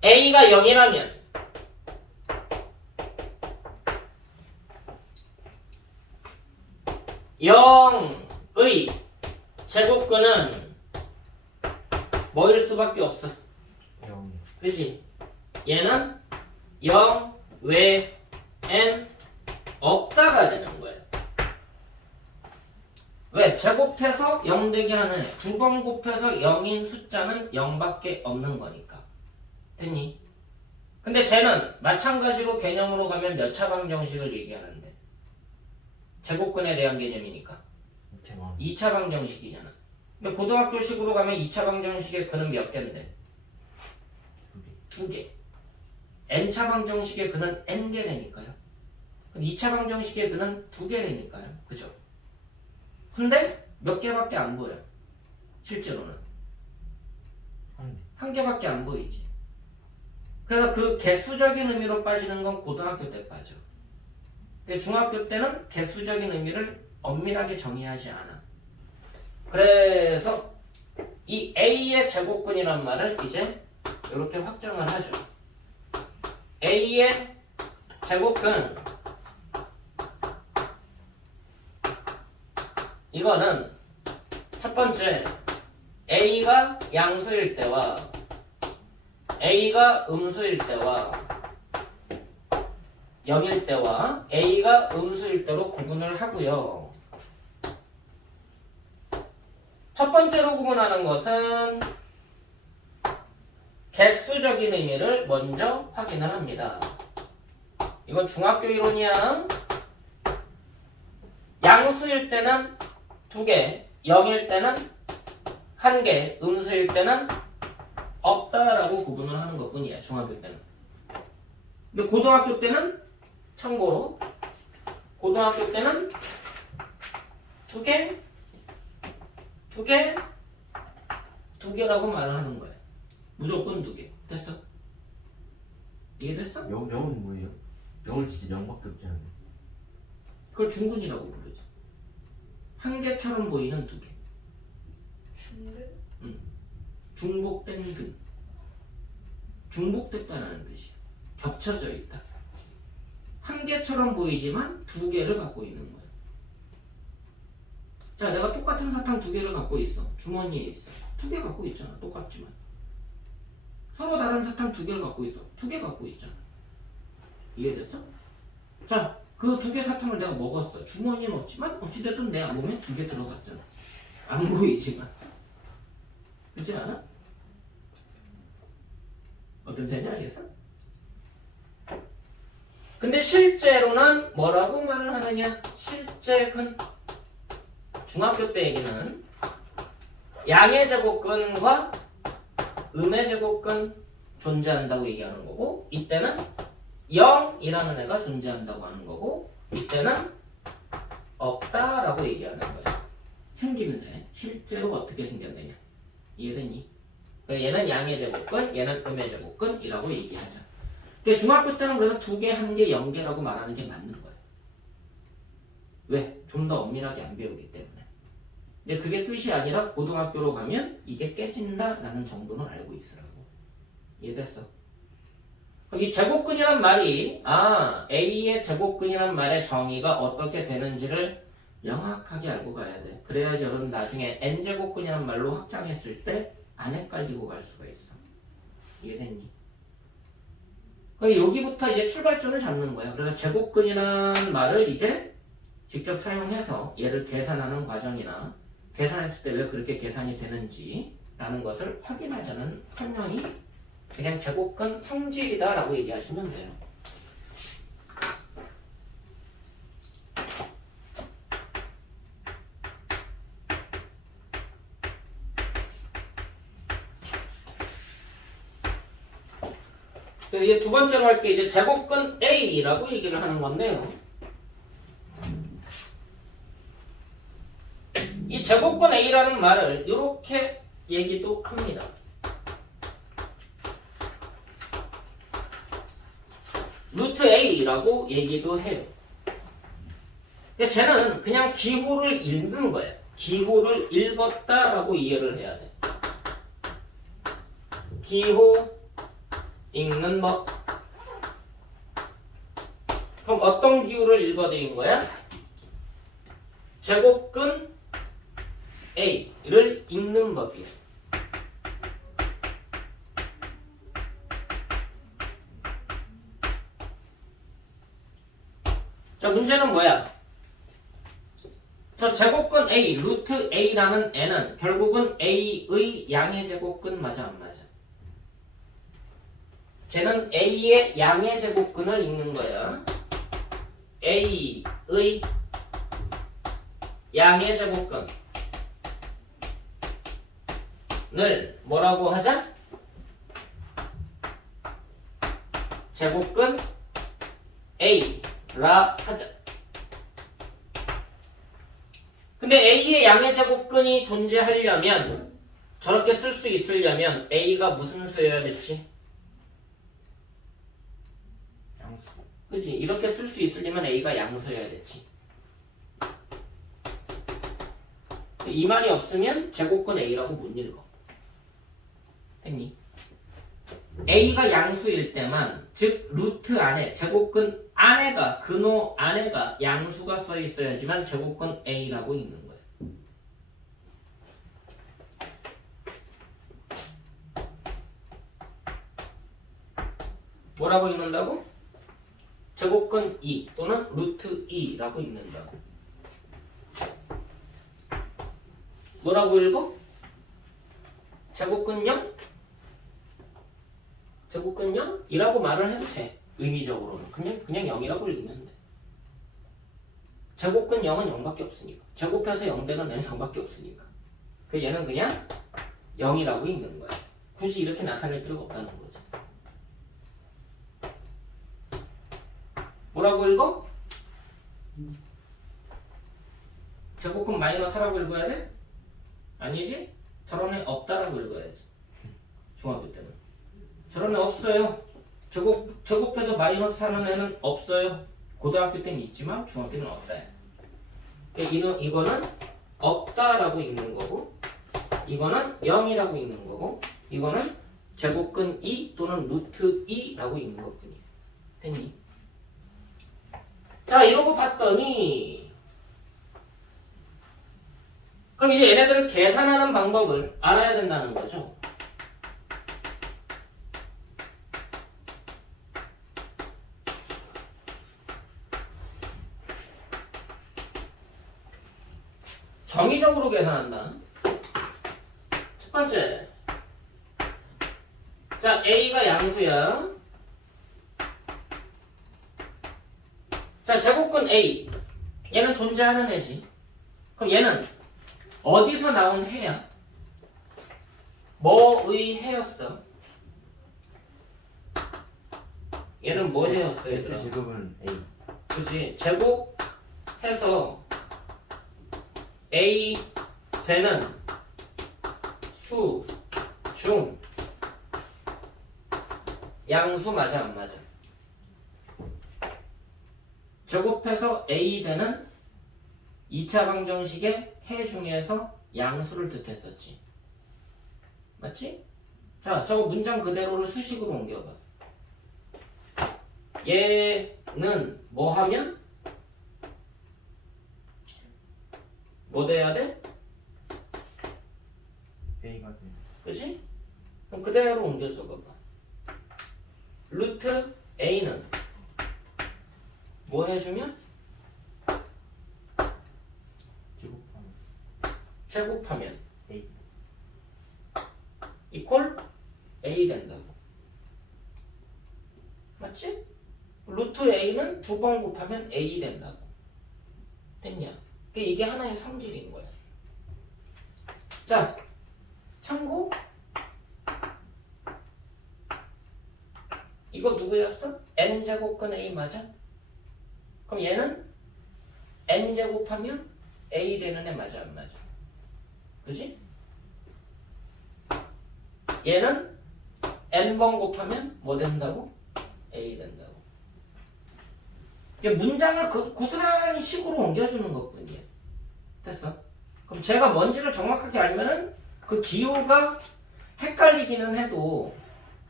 A가 0이라면 (0)의 제곱근은 뭐일 수밖에 없어. 0. 그지? 얘는 0 외엔 없다가 되는 거야. 왜? 제곱해서 0 되게 하는 애. 두 번 곱해서 0인 숫자는 0밖에 없는 거니까. 됐니? 근데 쟤는 마찬가지로 개념으로 가면 몇 차 방정식을 얘기하는데 제곱근에 대한 개념이니까 2차 방정식이잖아. 근데 고등학교식으로 가면 2차 방정식의 근은 몇 개인데? 2개. n차 방정식의 근은 n개 되니까요. 그럼 2차 방정식의 근은 2개 되니까요. 그죠? 근데 몇 개밖에 안 보여. 실제로는. 한 개밖에 안 보이지. 그래서 그 개수적인 의미로 빠지는 건 고등학교 때 빠져. 근데 중학교 때는 개수적인 의미를 엄밀하게 정의하지 않아. 그래서 이 A의 제곱근이란 말을 이제 이렇게 확정을 하죠. A의 제곱근 이거는 첫 번째 A가 양수일 때와 A가 음수일 때와 0일 때와 A가 음수일 때로 구분을 하고요. 첫 번째로 구분하는 것은 개수적인 의미를 먼저 확인을 합니다. 이건 중학교 이론이야. 양수일 때는 2개, 0일 때는 1개, 음수일 때는 없다라고 구분을 하는 것뿐이야. 중학교 때는. 근데 고등학교 때는 참고로 고등학교 때는 2개, 2개, 2개라고 말을 하는 거야. 무조건 2개. 됐어? 이해됐어? 0은 뭐예요? 0은 진짜 0밖에 없지 않아요? 그걸 중근이라고 부르지. 한 개처럼 보이는 2개. 중근? 중복된 근. 중복됐다라는 뜻이야. 겹쳐져 있다. 한 개처럼 보이지만 2개를 갖고 있는 거야. 자, 내가 똑같은 사탕 2개를 갖고 있어. 주머니에 있어. 2개 갖고 있잖아. 똑같지만. 서로 다른 사탕 2개를 갖고 있어. 2개 갖고 있잖아. 이해됐어? 자, 그 2개 사탕을 내가 먹었어. 주머니에 넣었지만 어찌됐든 내 몸에 2개 들어갔잖아. 안 보이지만. 그렇지 않아? 어떤 차이인지 알겠어? 근데 실제로는 뭐라고 말을 하느냐? 실제근 중학교 때 얘기는 양의 제곱근과 음의 제곱근 존재한다고 얘기하는 거고, 이때는 0이라는 애가 존재한다고 하는 거고, 이때는 없다라고 얘기하는 거야. 생김새, 실제로 어떻게 생겼느냐. 이해되니? 얘는 양의 제곱근, 얘는 음의 제곱근이라고 얘기하자. 중학교 때는 그래서 2개, 1개, 0개라고 말하는 게 맞는 거예요. 왜? 좀 더 엄밀하게 안 배우기 때문에. 근데 그게 끝이 아니라 고등학교로 가면 이게 깨진다라는 정도는 알고 있으라고. 이해됐어? 이 제곱근이란 말이 A의 제곱근이란 말의 정의가 어떻게 되는지를 명확하게 알고 가야 돼. 그래야지 여러분 나중에 N제곱근이란 말로 확장했을 때 안 헷갈리고 갈 수가 있어. 이해됐니? 여기부터 이제 출발점을 잡는 거야. 그래서 제곱근이란 말을 이제 직접 사용해서 얘를 계산하는 과정이나 계산했을 때 왜 그렇게 계산이 되는지 라는 것을 확인하자는 설명이 그냥 제곱근 성질이다 라고 얘기하시면 돼요. 이제 두 번째로 할 게 이제 제곱근 A라고 얘기를 하는 건데요. 이 제곱근 A라는 말을 이렇게 얘기도 합니다. 루트 A라고 얘기도 해요. 근데 쟤는 그냥 기호를 읽는 거야. 기호를 읽었다라고 이해를 해야 돼. 기호 읽는 법. 그럼 어떤 기호를 읽어드린 거야? 제곱근 A를 읽는 법이야. 자, 문제는 뭐야? 저 제곱근 A, 루트 A라는 N은 결국은 A의 양의 제곱근 맞아 안 맞아? 쟤는 A의 양의 제곱근을 읽는 거야. A의 양의 제곱근을 뭐라고 하자? 제곱근 A라 하자. 근데 A의 양의 제곱근이 존재하려면 저렇게 쓸 수 있으려면 A가 무슨 수여야 됐지? 양수. 그치? 이렇게 쓸 수 있으려면 A가 양수여야 됐지. 이 말이 없으면 제곱근 A라고 못 읽어. 됐니? A가 양수일 때만, 즉 루트 안에 제곱근 안에가, 근호 안에가 양수가 써 있어야지만 제곱근 A라고 읽는 거야. 뭐라고 읽는다고? 제곱근 2 또는 루트 2라고 읽는다고. 뭐라고 읽어? 제곱근 0? 제곱근 0이라고 말을 해도 돼. 의미적으로는 그냥 0이라고 읽으면 돼. 제곱근 0은 0밖에 없으니까. 제곱해서 0 되는 애는 0밖에 없으니까. 그 얘는 그냥 0이라고 읽는 거야. 굳이 이렇게 나타낼 필요가 없다는 거지. 뭐라고 읽어? 제곱근 마이너스라고 읽어야 돼? 아니지? 저런 애 없다라고 읽어야지. 중학교 때는. 저런 애 없어요. 제곱해서 마이너스 사는 애는 없어요. 고등학교 때는 있지만 중학교 때는 없다. 이거는 없다라고 읽는 거고, 이거는 0이라고 읽는 거고, 이거는 제곱근 2 또는 루트 2라고 읽는 것뿐이야. 됐니? 자, 이러고 봤더니 그럼 이제 얘네들을 계산하는 방법을 알아야 된다는 거죠. 정의적으로 계산한다. 첫 번째, 자 A가 양수야. 자 제곱근 A, 얘는 존재하는 애지. 그럼 얘는 어디서 나온 해야? 뭐의 해였어? 얘는 뭐 해였어 얘들아? 제곱은 A. 그치? 제곱해서 A 되는 수 중 양수 맞아 안 맞아? 제곱해서 A 되는 2차 방정식의 해 중에서 양수를 뜻했었지. 맞지? 자, 저거 문장 그대로를 수식으로 옮겨봐. 얘는 뭐 하면? 뭐 돼야 돼? A가 돼. 그치? 그럼 그대로 옮겨 적어봐. 루트 A는 뭐 해주면? 제곱하면 제곱하면 A. 이퀄 A 된다고. 맞지? 루트 A는 두 번 곱하면 A 된다고. 됐냐? 그러니까 이게 하나의 성질인 거야. 자, 참고 이거 누구였어? N제곱근 A 맞아? 그럼 얘는 N제곱하면 A 되는 애 맞아 안 맞아? 그지? 얘는 N번 곱하면 뭐 된다고? A 된다고. 문장을 고스란히 식으로 옮겨주는 것뿐이야. 됐어? 그럼 제가 뭔지를 정확하게 알면은 그 기호가 헷갈리기는 해도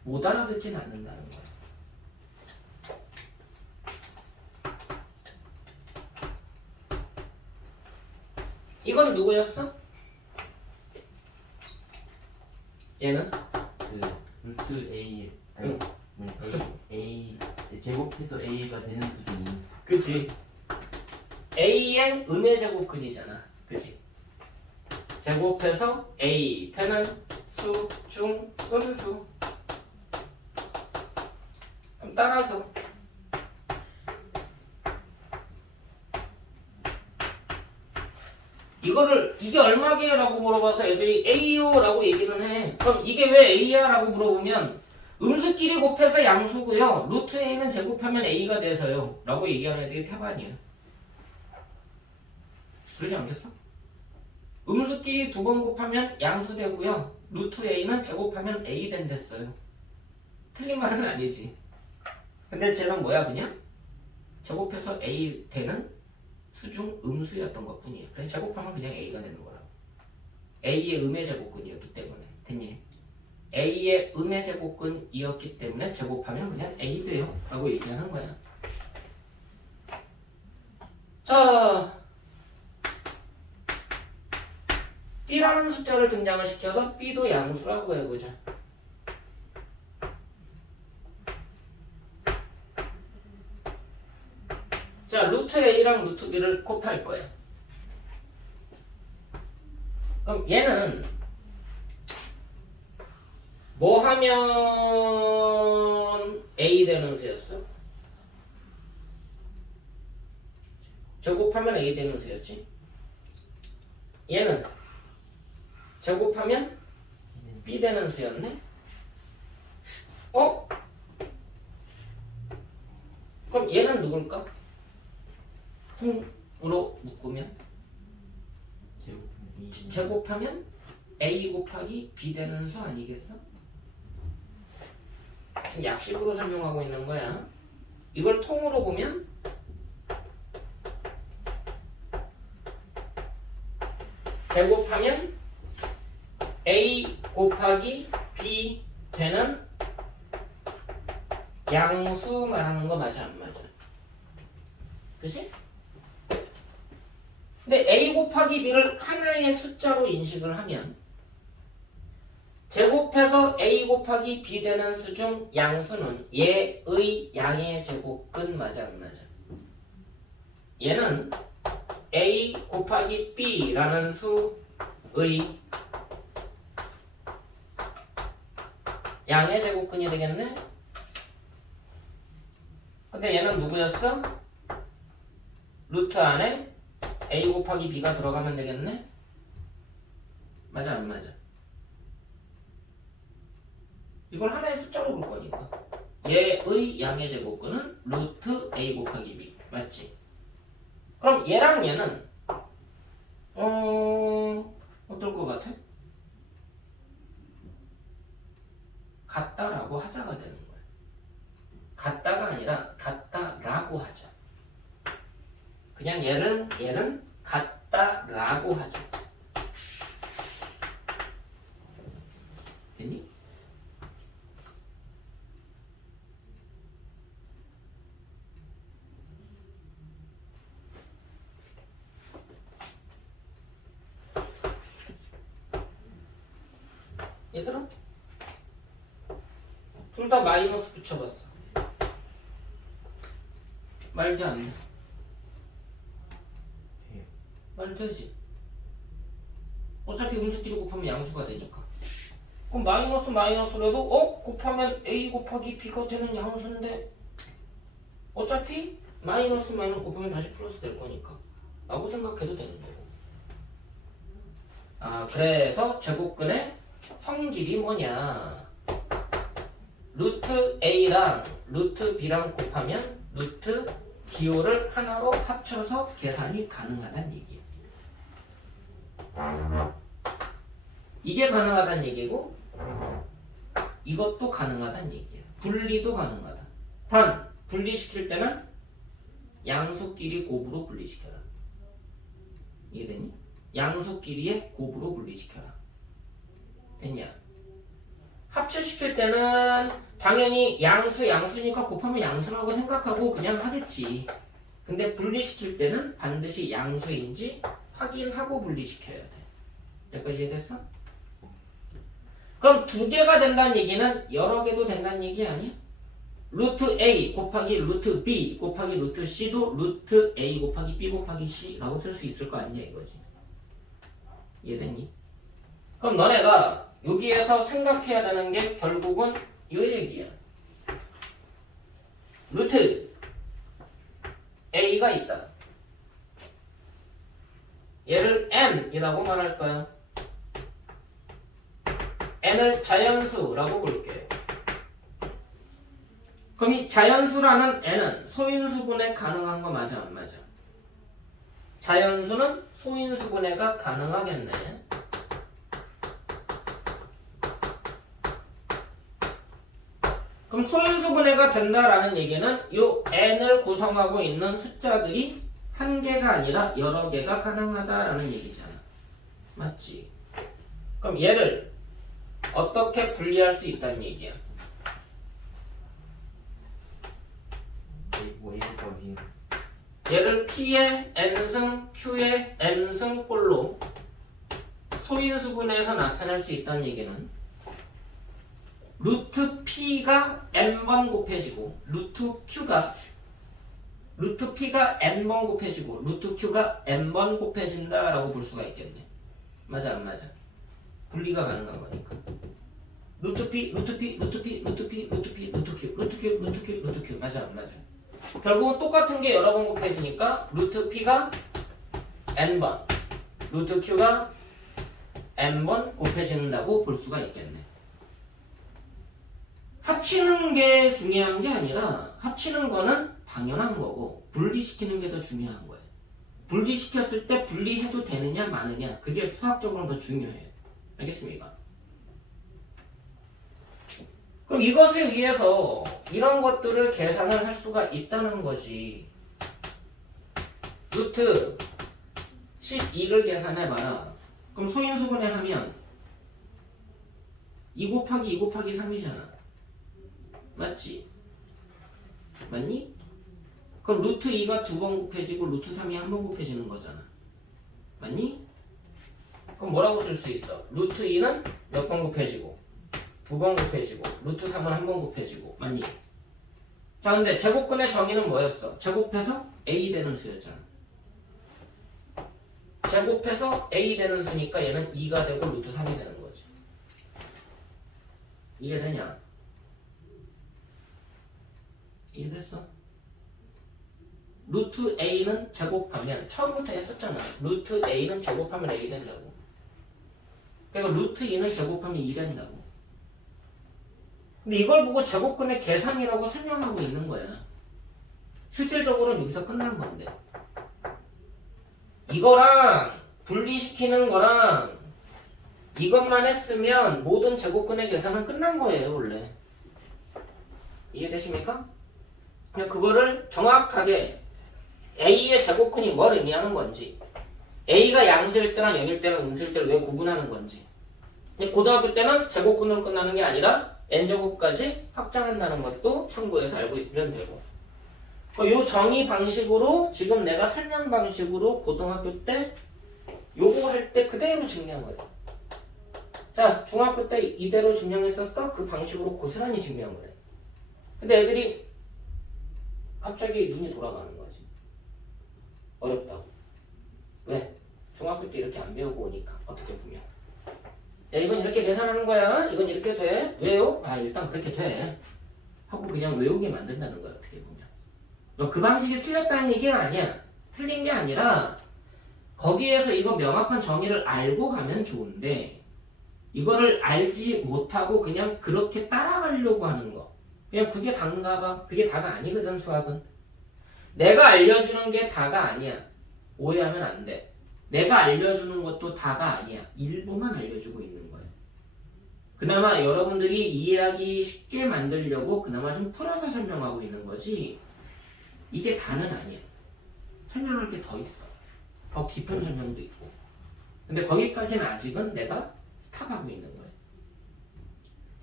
못 알아듣진 않는다는 거야. 이건 누구였어? 얘는? 그 루트 A 아니 A 제곱해서 A가 되는 수준이 그치. A의 음의 제곱근이잖아. 그치. 제곱해서 A 되는 수, 중, 음수. 그럼 따라서 이거를 이게 얼마게요? 라고 물어봐서 애들이 A요 라고 얘기는 해. 그럼 이게 왜 A야? 라고 물어보면 음수끼리 곱해서 양수고요. 루트 A는 제곱하면 A가 돼서요 라고 얘기하는 애들이 태반이야. 그러지 않겠어? 음수끼리 두 번 곱하면 양수 되고요. 루트 A는 제곱하면 A 된댔어요. 틀린 말은 아니지. 근데 쟤는 뭐야 그냥? 제곱해서 A 되는 수중 음수였던 것 뿐이에요. 그래서 제곱하면 그냥 A가 되는 거라고. A의 음의 제곱근이었기 때문에. 됐니? A의 음의 제곱근이었기 때문에 제곱하면 그냥 A 돼요 라고 얘기하는 거야. 자, B라는 숫자를 등장을 시켜서 B도 양수라고 해보자. 자, 루트 A랑 루트 B를 곱할 거야. 그럼 얘는 뭐 하면 A 되는 수였어? 제곱하면 A 되는 수였지? 얘는 제곱하면 B 되는 수였네? 어? 그럼 얘는 누굴까? 통으로 묶으면 제곱하면 A 곱하기 B 되는 수 아니겠어? 지금 약식으로 설명하고 있는 거야. 이걸 통으로 보면 제곱하면 A 곱하기 B 되는 양수 말하는 거 맞아 안 맞아? 그치? 근데 A 곱하기 B를 하나의 숫자로 인식을 하면 제곱해서 A 곱하기 B 되는 수 중 양수는 얘의 양의 제곱근 맞아 안 맞아? 얘는 A 곱하기 B라는 수의 양의 제곱근이 되겠네? 근데 얘는 누구였어? 루트 안에 A 곱하기 B가 들어가면 되겠네? 맞아 안 맞아? 이걸 하나의 숫자로 볼 거니까 얘의 양의 제곱근은 루트 A 곱하기 B 맞지? 그럼 얘랑 얘는 어떨 것 같아? 같다라고 하자가 되는 거야. 같다가 아니라 같다라고 하자. 그냥 얘는 같다라고 하자. 됐니? 얘들아 둘 다 마이너스 붙여봤어. 말도 안 돼. 말 되지. 어차피 음수끼리 곱하면 양수가 되니까. 그럼 마이너스 마이너스라도 곱하면 A 곱하기 B가 되는 양수인데 어차피 마이너스 마이너스 곱하면 다시 플러스 될 거니까 라고 생각해도 되는 거고. 아, 그래서 제곱근의 성질이 뭐냐? 루트 A랑 루트 B랑 곱하면 루트 기호를 하나로 합쳐서 계산이 가능하다는 얘기예요. 이게 가능하다는 얘기고 이것도 가능하다는 얘기예요. 분리도 가능하다. 단 분리시킬 때는 양수끼리 곱으로 분리시켜라. 이해됐니? 양수끼리의 곱으로 분리시켜라. 됐냐? 합체시킬 때는 당연히 양수니까 곱하면 양수라고 생각하고 그냥 하겠지. 근데 분리시킬 때는 반드시 양수인지 확인하고 분리시켜야 돼. 여기까지 이해됐어? 그럼 두 개가 된다는 얘기는 여러 개도 된다는 얘기 아니야? 루트 A 곱하기 루트 B 곱하기 루트 C도 루트 A 곱하기 B 곱하기 C라고 쓸 수 있을 거 아니냐 이거지. 이해됐니? 그럼 너네가 여기에서 생각해야 되는 게 결국은 이 얘기야. 루트 A가 있다. 얘를 N이라고 말할까요? N을 자연수라고 볼게요. 그럼 이 자연수라는 N은 소인수분해 가능한 거 맞아 안 맞아? 자연수는 소인수분해가 가능하겠네. 그럼 소인수분해가 된다라는 얘기는 이 N을 구성하고 있는 숫자들이 한 개가 아니라 여러 개가 가능하다라는 얘기잖아. 맞지? 그럼 얘를 어떻게 분리할 수 있다는 얘기야? 뭐 A법이 얘를 P의 N승, Q의 N승 꼴로 소인수분해해서 나타낼 수 있다는 얘기는 루트 P가 N번 곱해지고 루트 P가 N번 곱해지고 루트 Q가 N번 곱해진다라고 볼 수가 있겠네. 맞아 안 맞아? 분리가 가능한 거니까. 루트 P 맞아 안 맞아? 결국은 똑같은 게 여러 번 곱해지니까 루트 P가 N번 루트 Q가 N번 곱해진다고 볼 수가 있겠네. 합치는 게 중요한 게 아니라 합치는 거는 당연한 거고 분리시키는 게 더 중요한 거예요. 분리시켰을 때 분리해도 되느냐 마느냐 그게 수학적으로 더 중요해요. 알겠습니까? 그럼 이것에 의해서 이런 것들을 계산을 할 수가 있다는 거지. 루트 12를 계산해봐라. 그럼 소인수분해 하면 2 곱하기 2 곱하기 3이잖아. 맞지? 맞니? 그럼 루트 2가 2번 곱해지고 루트 3이 한 번 곱해지는 거잖아. 맞니? 그럼 뭐라고 쓸 수 있어? 루트 2는 몇 번 곱해지고 2번 곱해지고 루트 3은 한 번 곱해지고. 맞니? 자 근데 제곱근의 정의는 뭐였어? 제곱해서 A 되는 수였잖아. 제곱해서 A 되는 수니까 얘는 2가 되고 루트 3이 되는 거지. 이해되냐? 이해됐어? 루트 A는 제곱하면 처음부터 했었잖아. 루트 A는 제곱하면 A 된다고. 그리고 루트 2는 제곱하면 2 된다고. 근데 이걸 보고 제곱근의 계산이라고 설명하고 있는 거야. 실질적으로는 여기서 끝난 건데. 이거랑 분리시키는 거랑 이것만 했으면 모든 제곱근의 계산은 끝난 거예요 원래. 이해되십니까? 그냥 그거를 정확하게 A의 제곱근이 뭘 의미하는 건지, A가 양수일 때랑 0일 때랑 음수일 때를 왜 구분하는 건지. 고등학교 때는 제곱근으로 끝나는 게 아니라 n제곱까지 확장한다는 것도 참고해서 알고 있으면 되고. 이 정의 방식으로 지금 내가 설명 방식으로 고등학교 때 요거 할 때 그대로 증명한 거예요. 자, 중학교 때 이대로 증명했었어? 그 방식으로 고스란히 증명한 거예요. 근데 애들이 갑자기 눈이 돌아가는 거지. 어렵다고. 왜? 중학교 때 이렇게 안 배우고 오니까 어떻게 보면. 야 이건 이렇게 계산하는 거야. 이건 이렇게 돼. 왜요? 아 일단 그렇게 돼. 하고 그냥 외우게 만든다는 거야 어떻게 보면. 너 그 방식이 틀렸다는 얘기가 아니야. 틀린 게 아니라 거기에서 이거 명확한 정의를 알고 가면 좋은데 이거를 알지 못하고 그냥 그렇게 따라가려고 하는 거. 그냥 그게 다인가 봐. 그게 다가 아니거든 수학은. 내가 알려주는 게 다가 아니야. 오해하면 안 돼. 내가 알려주는 것도 다가 아니야. 일부만 알려주고 있는 거예요. 그나마 여러분들이 이해하기 쉽게 만들려고 그나마 좀 풀어서 설명하고 있는 거지 이게 다는 아니야. 설명할 게 더 있어. 더 깊은 설명도 있고. 근데 거기까지는 아직은 내가 스탑하고 있는 거예요.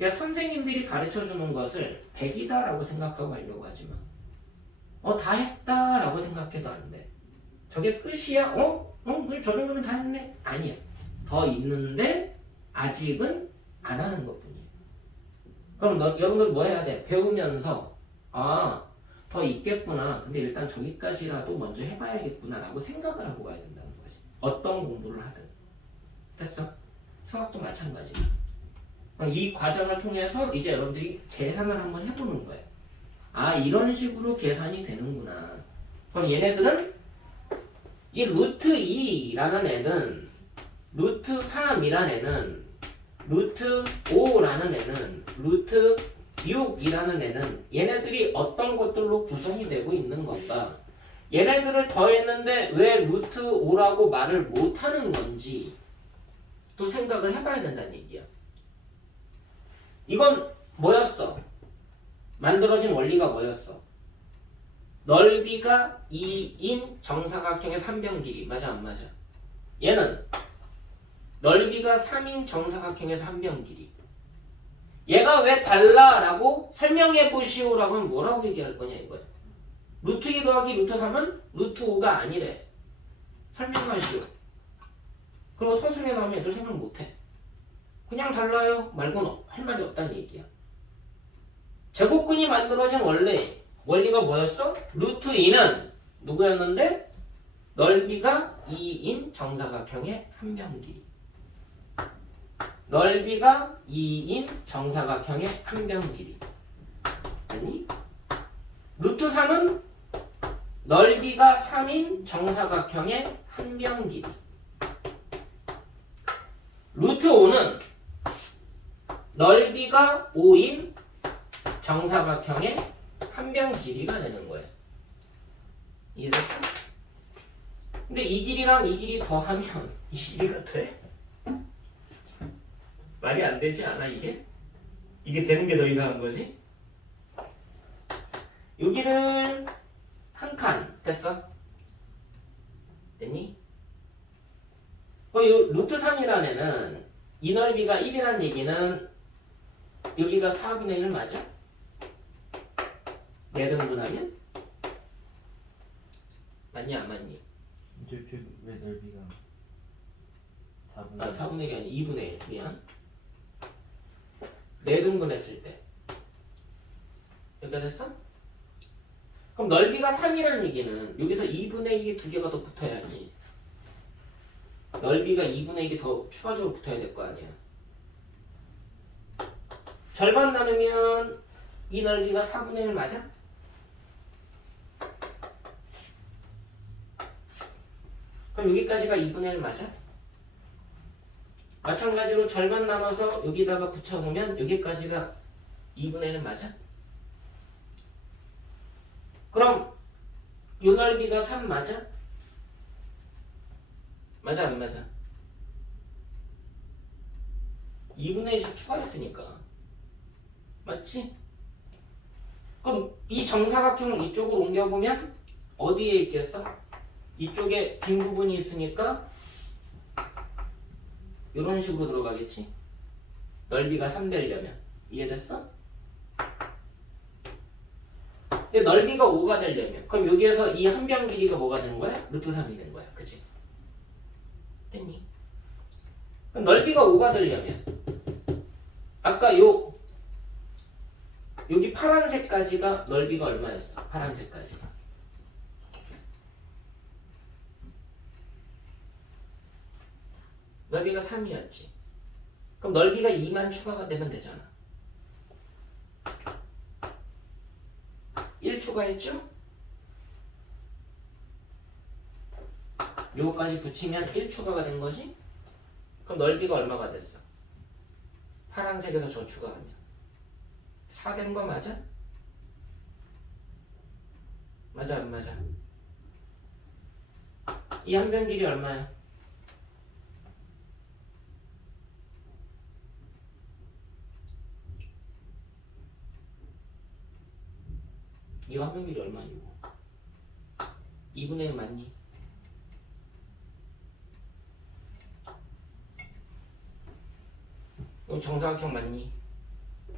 그러니까 선생님들이 가르쳐주는 것을 100이다라고 생각하고 하려고 하지 마. 다 했다라고 생각해도 안 돼. 저게 끝이야? 그래, 저 정도면 다 했네? 아니야. 더 있는데 아직은 안 하는 것뿐이야. 그럼 여러분들 뭐 해야 돼? 배우면서 더 있겠구나. 근데 일단 저기까지라도 먼저 해봐야겠구나 라고 생각을 하고 가야 된다는 거지. 어떤 공부를 하든. 됐어? 수학도 마찬가지야. 이 과정을 통해서 이제 여러분들이 계산을 한번 해보는 거예요. 이런 식으로 계산이 되는구나. 그럼 얘네들은 이 루트 2라는 애는 루트 3이라는 애는 루트 5라는 애는 루트 6이라는 애는 얘네들이 어떤 것들로 구성이 되고 있는 건가? 얘네들을 더했는데 왜 루트 5라고 말을 못하는 건지 또 생각을 해봐야 된다는 얘기야. 이건 뭐였어? 만들어진 원리가 뭐였어? 넓이가 2인 정사각형의 3변 길이. 맞아 안 맞아? 얘는 넓이가 3인 정사각형의 3변 길이. 얘가 왜 달라? 라고 설명해 보시오라고 하면 뭐라고 얘기할 거냐 이거야. 루트 2 더하기 루트 3은 루트 5가 아니래. 설명하시오. 그리고 서술에 나오면 애들 설명 못해. 그냥 달라요 말고는 할 말이 없다는 얘기야. 제곱근이 만들어진 원리가 뭐였어? 루트 2는 누구였는데? 넓이가 2인 정사각형의 한 변 길이. 넓이가 2인 정사각형의 한 변 길이. 아니 루트 3은 넓이가 3인 정사각형의 한 변 길이. 루트 5는 넓이가 5인 정사각형의 한 변 길이가 되는 거예요. 이해됐어? 근데 이 길이랑 이 길이 더하면 이 길이가 돼? 말이 안 되지 않아 이게? 이게 되는 게 더 이상한 거지? 여기를 한 칸 됐어? 됐니? 요 루트 3이라는 애는 이 넓이가 1이라는 얘기는 여기가 4분의 1 맞아? 내등분하면? 맞니 안 맞니? 왜 넓이가 4분의 4분의 1이 아니 2분의 1 미안. 내등분했을 때 이렇게 됐어? 그럼 넓이가 3이라는 얘기는 여기서 2분의 1이 두 개가 더 붙어야지. 넓이가 2분의 1이 더 추가적으로 붙어야 될 거 아니야. 절반 나누면 이 넓이가 4분의 1 맞아? 그럼 여기까지가 2분의 1 맞아? 마찬가지로 절반 나눠서 여기다가 붙여놓으면 여기까지가 2분의 1 맞아? 그럼 이 넓이가 3 맞아? 맞아 안 맞아? 2분의 1씩 추가했으니까 맞지? 그럼 이 정사각형을 이쪽으로 옮겨보면 어디에 있겠어? 이쪽에 빈 부분이 있으니까 이런 식으로 들어가겠지? 넓이가 3 되려면 이해됐어? 근데 넓이가 5가 되려면 그럼 여기에서 이 한 변 길이가 뭐가 되는 거야? 루트 3이 되는 거야 그치? 됐니? 그럼 넓이가 5가 되려면 아까 여기 파란색까지가 넓이가 얼마였어? 파란색까지가 넓이가 3이었지. 그럼 넓이가 2만 추가가 되면 되잖아. 1 추가했죠? 요거까지 붙이면 1 추가가 된 거지? 그럼 넓이가 얼마가 됐어? 파란색에서 저 추가하면 4 된 거 맞아? 맞아 안 맞아? 이 한 변 길이 얼마야? 이 한 변 길이 얼마니? 2분의 1 맞니? 정사각형 맞니?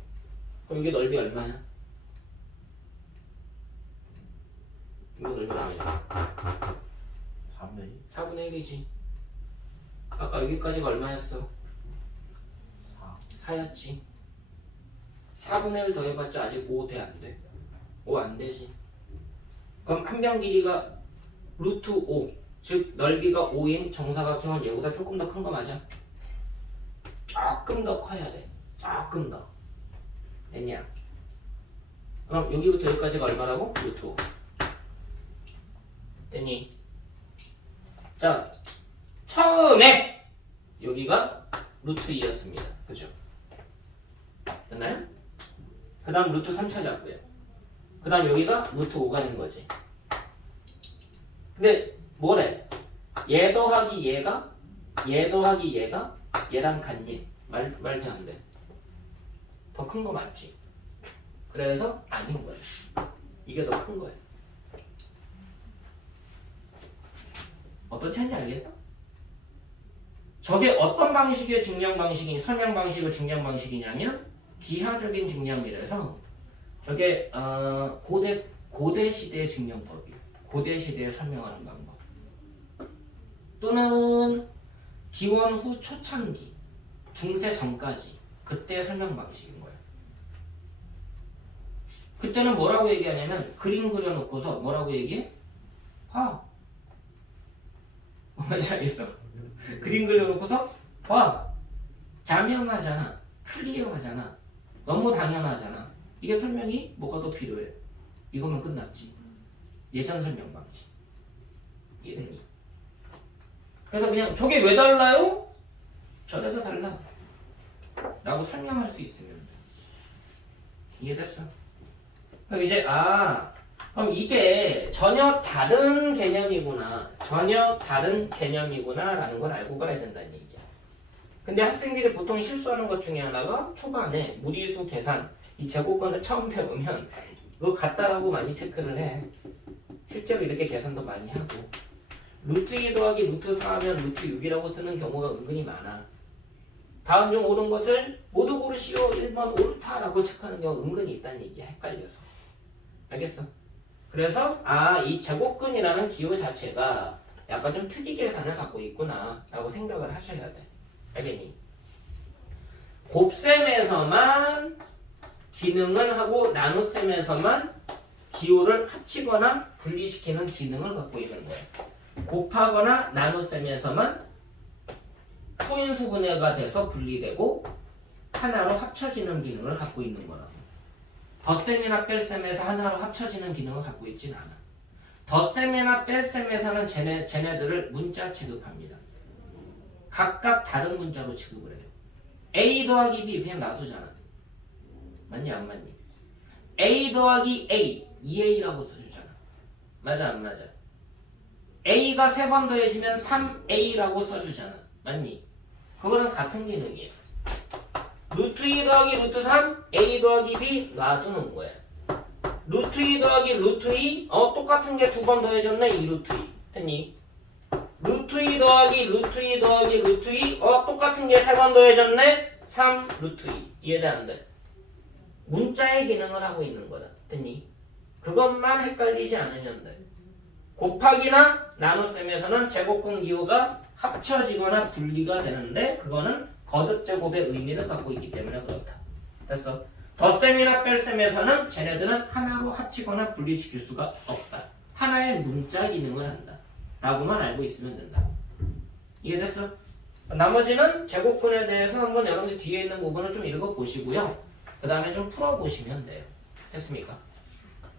그럼 이게 넓이 얼마냐? 이거 넓이 얼마냐? 4분의 1? 4분의 1이지. 아까 여기까지가 얼마였어? 4. 4였지. 4분의 1 더해봤자 아직 5 돼, 안 돼? 5 안 되지. 그럼 한 변 길이가 루트 5, 즉 넓이가 5인 정사각형은 얘보다 조금 더 큰 거 맞아? 조금 더 커야 돼. 조금 더. 됐냐? 그럼 여기부터 여기까지가 얼마라고? 루트 5. 됐니? 자, 처음에 여기가 루트 2였습니다. 그죠? 됐나요? 그 다음 루트 3 찾았고요. 그 다음 여기가 루트 5가 된 거지. 근데 뭐래? 얘 더하기 얘가 얘 더하기 얘가 얘랑 같니? 말도 안 돼. 더 큰 거 맞지? 그래서 아닌 거야. 이게 더 큰 거야. 어떤 차이인지 알겠어? 저게 어떤 방식의 증명 방식이 설명 방식의 증명 방식이냐면 기하적인 증명이라서 저게 고대 시대의 증명법이에요. 고대 시대에 설명하는 방법. 또는 기원 후 초창기, 중세 전까지 그때 설명 방식인 거예요. 그때는 뭐라고 얘기하냐면 그림 그려놓고서 뭐라고 얘기해? 봐. 뭔지 알겠어? 그림 그려놓고서 봐. 자명하잖아. 클리어하잖아. 너무 당연하잖아. 이게 설명이 뭐가 더 필요해? 이거면 끝났지. 예전 설명 방식. 이해되니? 그래서 그냥 저게 왜 달라요? 저래서 달라. 라고 설명할 수 있으면 돼. 이해됐어? 그럼 이제 그럼 이게 전혀 다른 개념이구나. 전혀 다른 개념이구나 라는 걸 알고 가야 된다는 얘기야. 근데 학생들이 보통 실수하는 것 중에 하나가 초반에 무리수 계산 이 제곱권을 처음 배우면 그거 같다라고 많이 체크를 해. 실제로 이렇게 계산도 많이 하고 루트 2 더하기 루트 4 하면 루트 6이라고 쓰는 경우가 은근히 많아. 다음 중 옳은 것을 모두 고르시오. 1번 옳다라고 체크하는 경우가 은근히 있다는 얘기야. 헷갈려서. 알겠어? 그래서 이 제곱근이라는 기호 자체가 약간 좀 특이 계산을 갖고 있구나 라고 생각을 하셔야 돼. 알겠니? 곱셈에서만 기능을 하고 나눗셈에서만 기호를 합치거나 분리시키는 기능을 갖고 있는 거야. 곱하거나 나눗셈에서만 소인수분해가 돼서 분리되고 하나로 합쳐지는 기능을 갖고 있는 거라고. 덧셈이나 뺄셈에서 하나로 합쳐지는 기능을 갖고 있진 않아. 덧셈이나 뺄셈에서는 쟤네들을 문자 취급합니다. 각각 다른 문자로 취급을 해요. A 더하기 B 그냥 놔두잖아. 맞니 안 맞니? A 더하기 A 2A라고 써주잖아. 맞아 안 맞아? A가 3번 더해지면 3A라고 써주잖아. 맞니? 그거랑 같은 기능이에요. 루트 2 더하기 루트 3 A 더하기 B 놔두는 거야. 루트 2 더하기 루트 2 똑같은 게 2번 더해졌네. 2 루트 2 됐니? 루트 2 더하기 루트 2 더하기 루트 2 똑같은 게 3번 더해졌네. 3 루트 2 이해돼 안 돼? 문자의 기능을 하고 있는 거다. 됐니? 그것만 헷갈리지 않으면 돼. 곱하기나 나눗셈에서는 제곱근 기호가 합쳐지거나 분리가 되는데 그거는 거듭제곱의 의미를 갖고 있기 때문에 그렇다. 됐어? 덧셈이나 뺄셈에서는 쟤네들은 하나로 합치거나 분리시킬 수가 없다. 하나의 문자 기능을 한다. 라고만 알고 있으면 된다. 이해됐어? 나머지는 제곱근에 대해서 한번 여러분들 뒤에 있는 부분을 좀 읽어보시고요. 그 다음에 좀 풀어보시면 돼요. 됐습니까?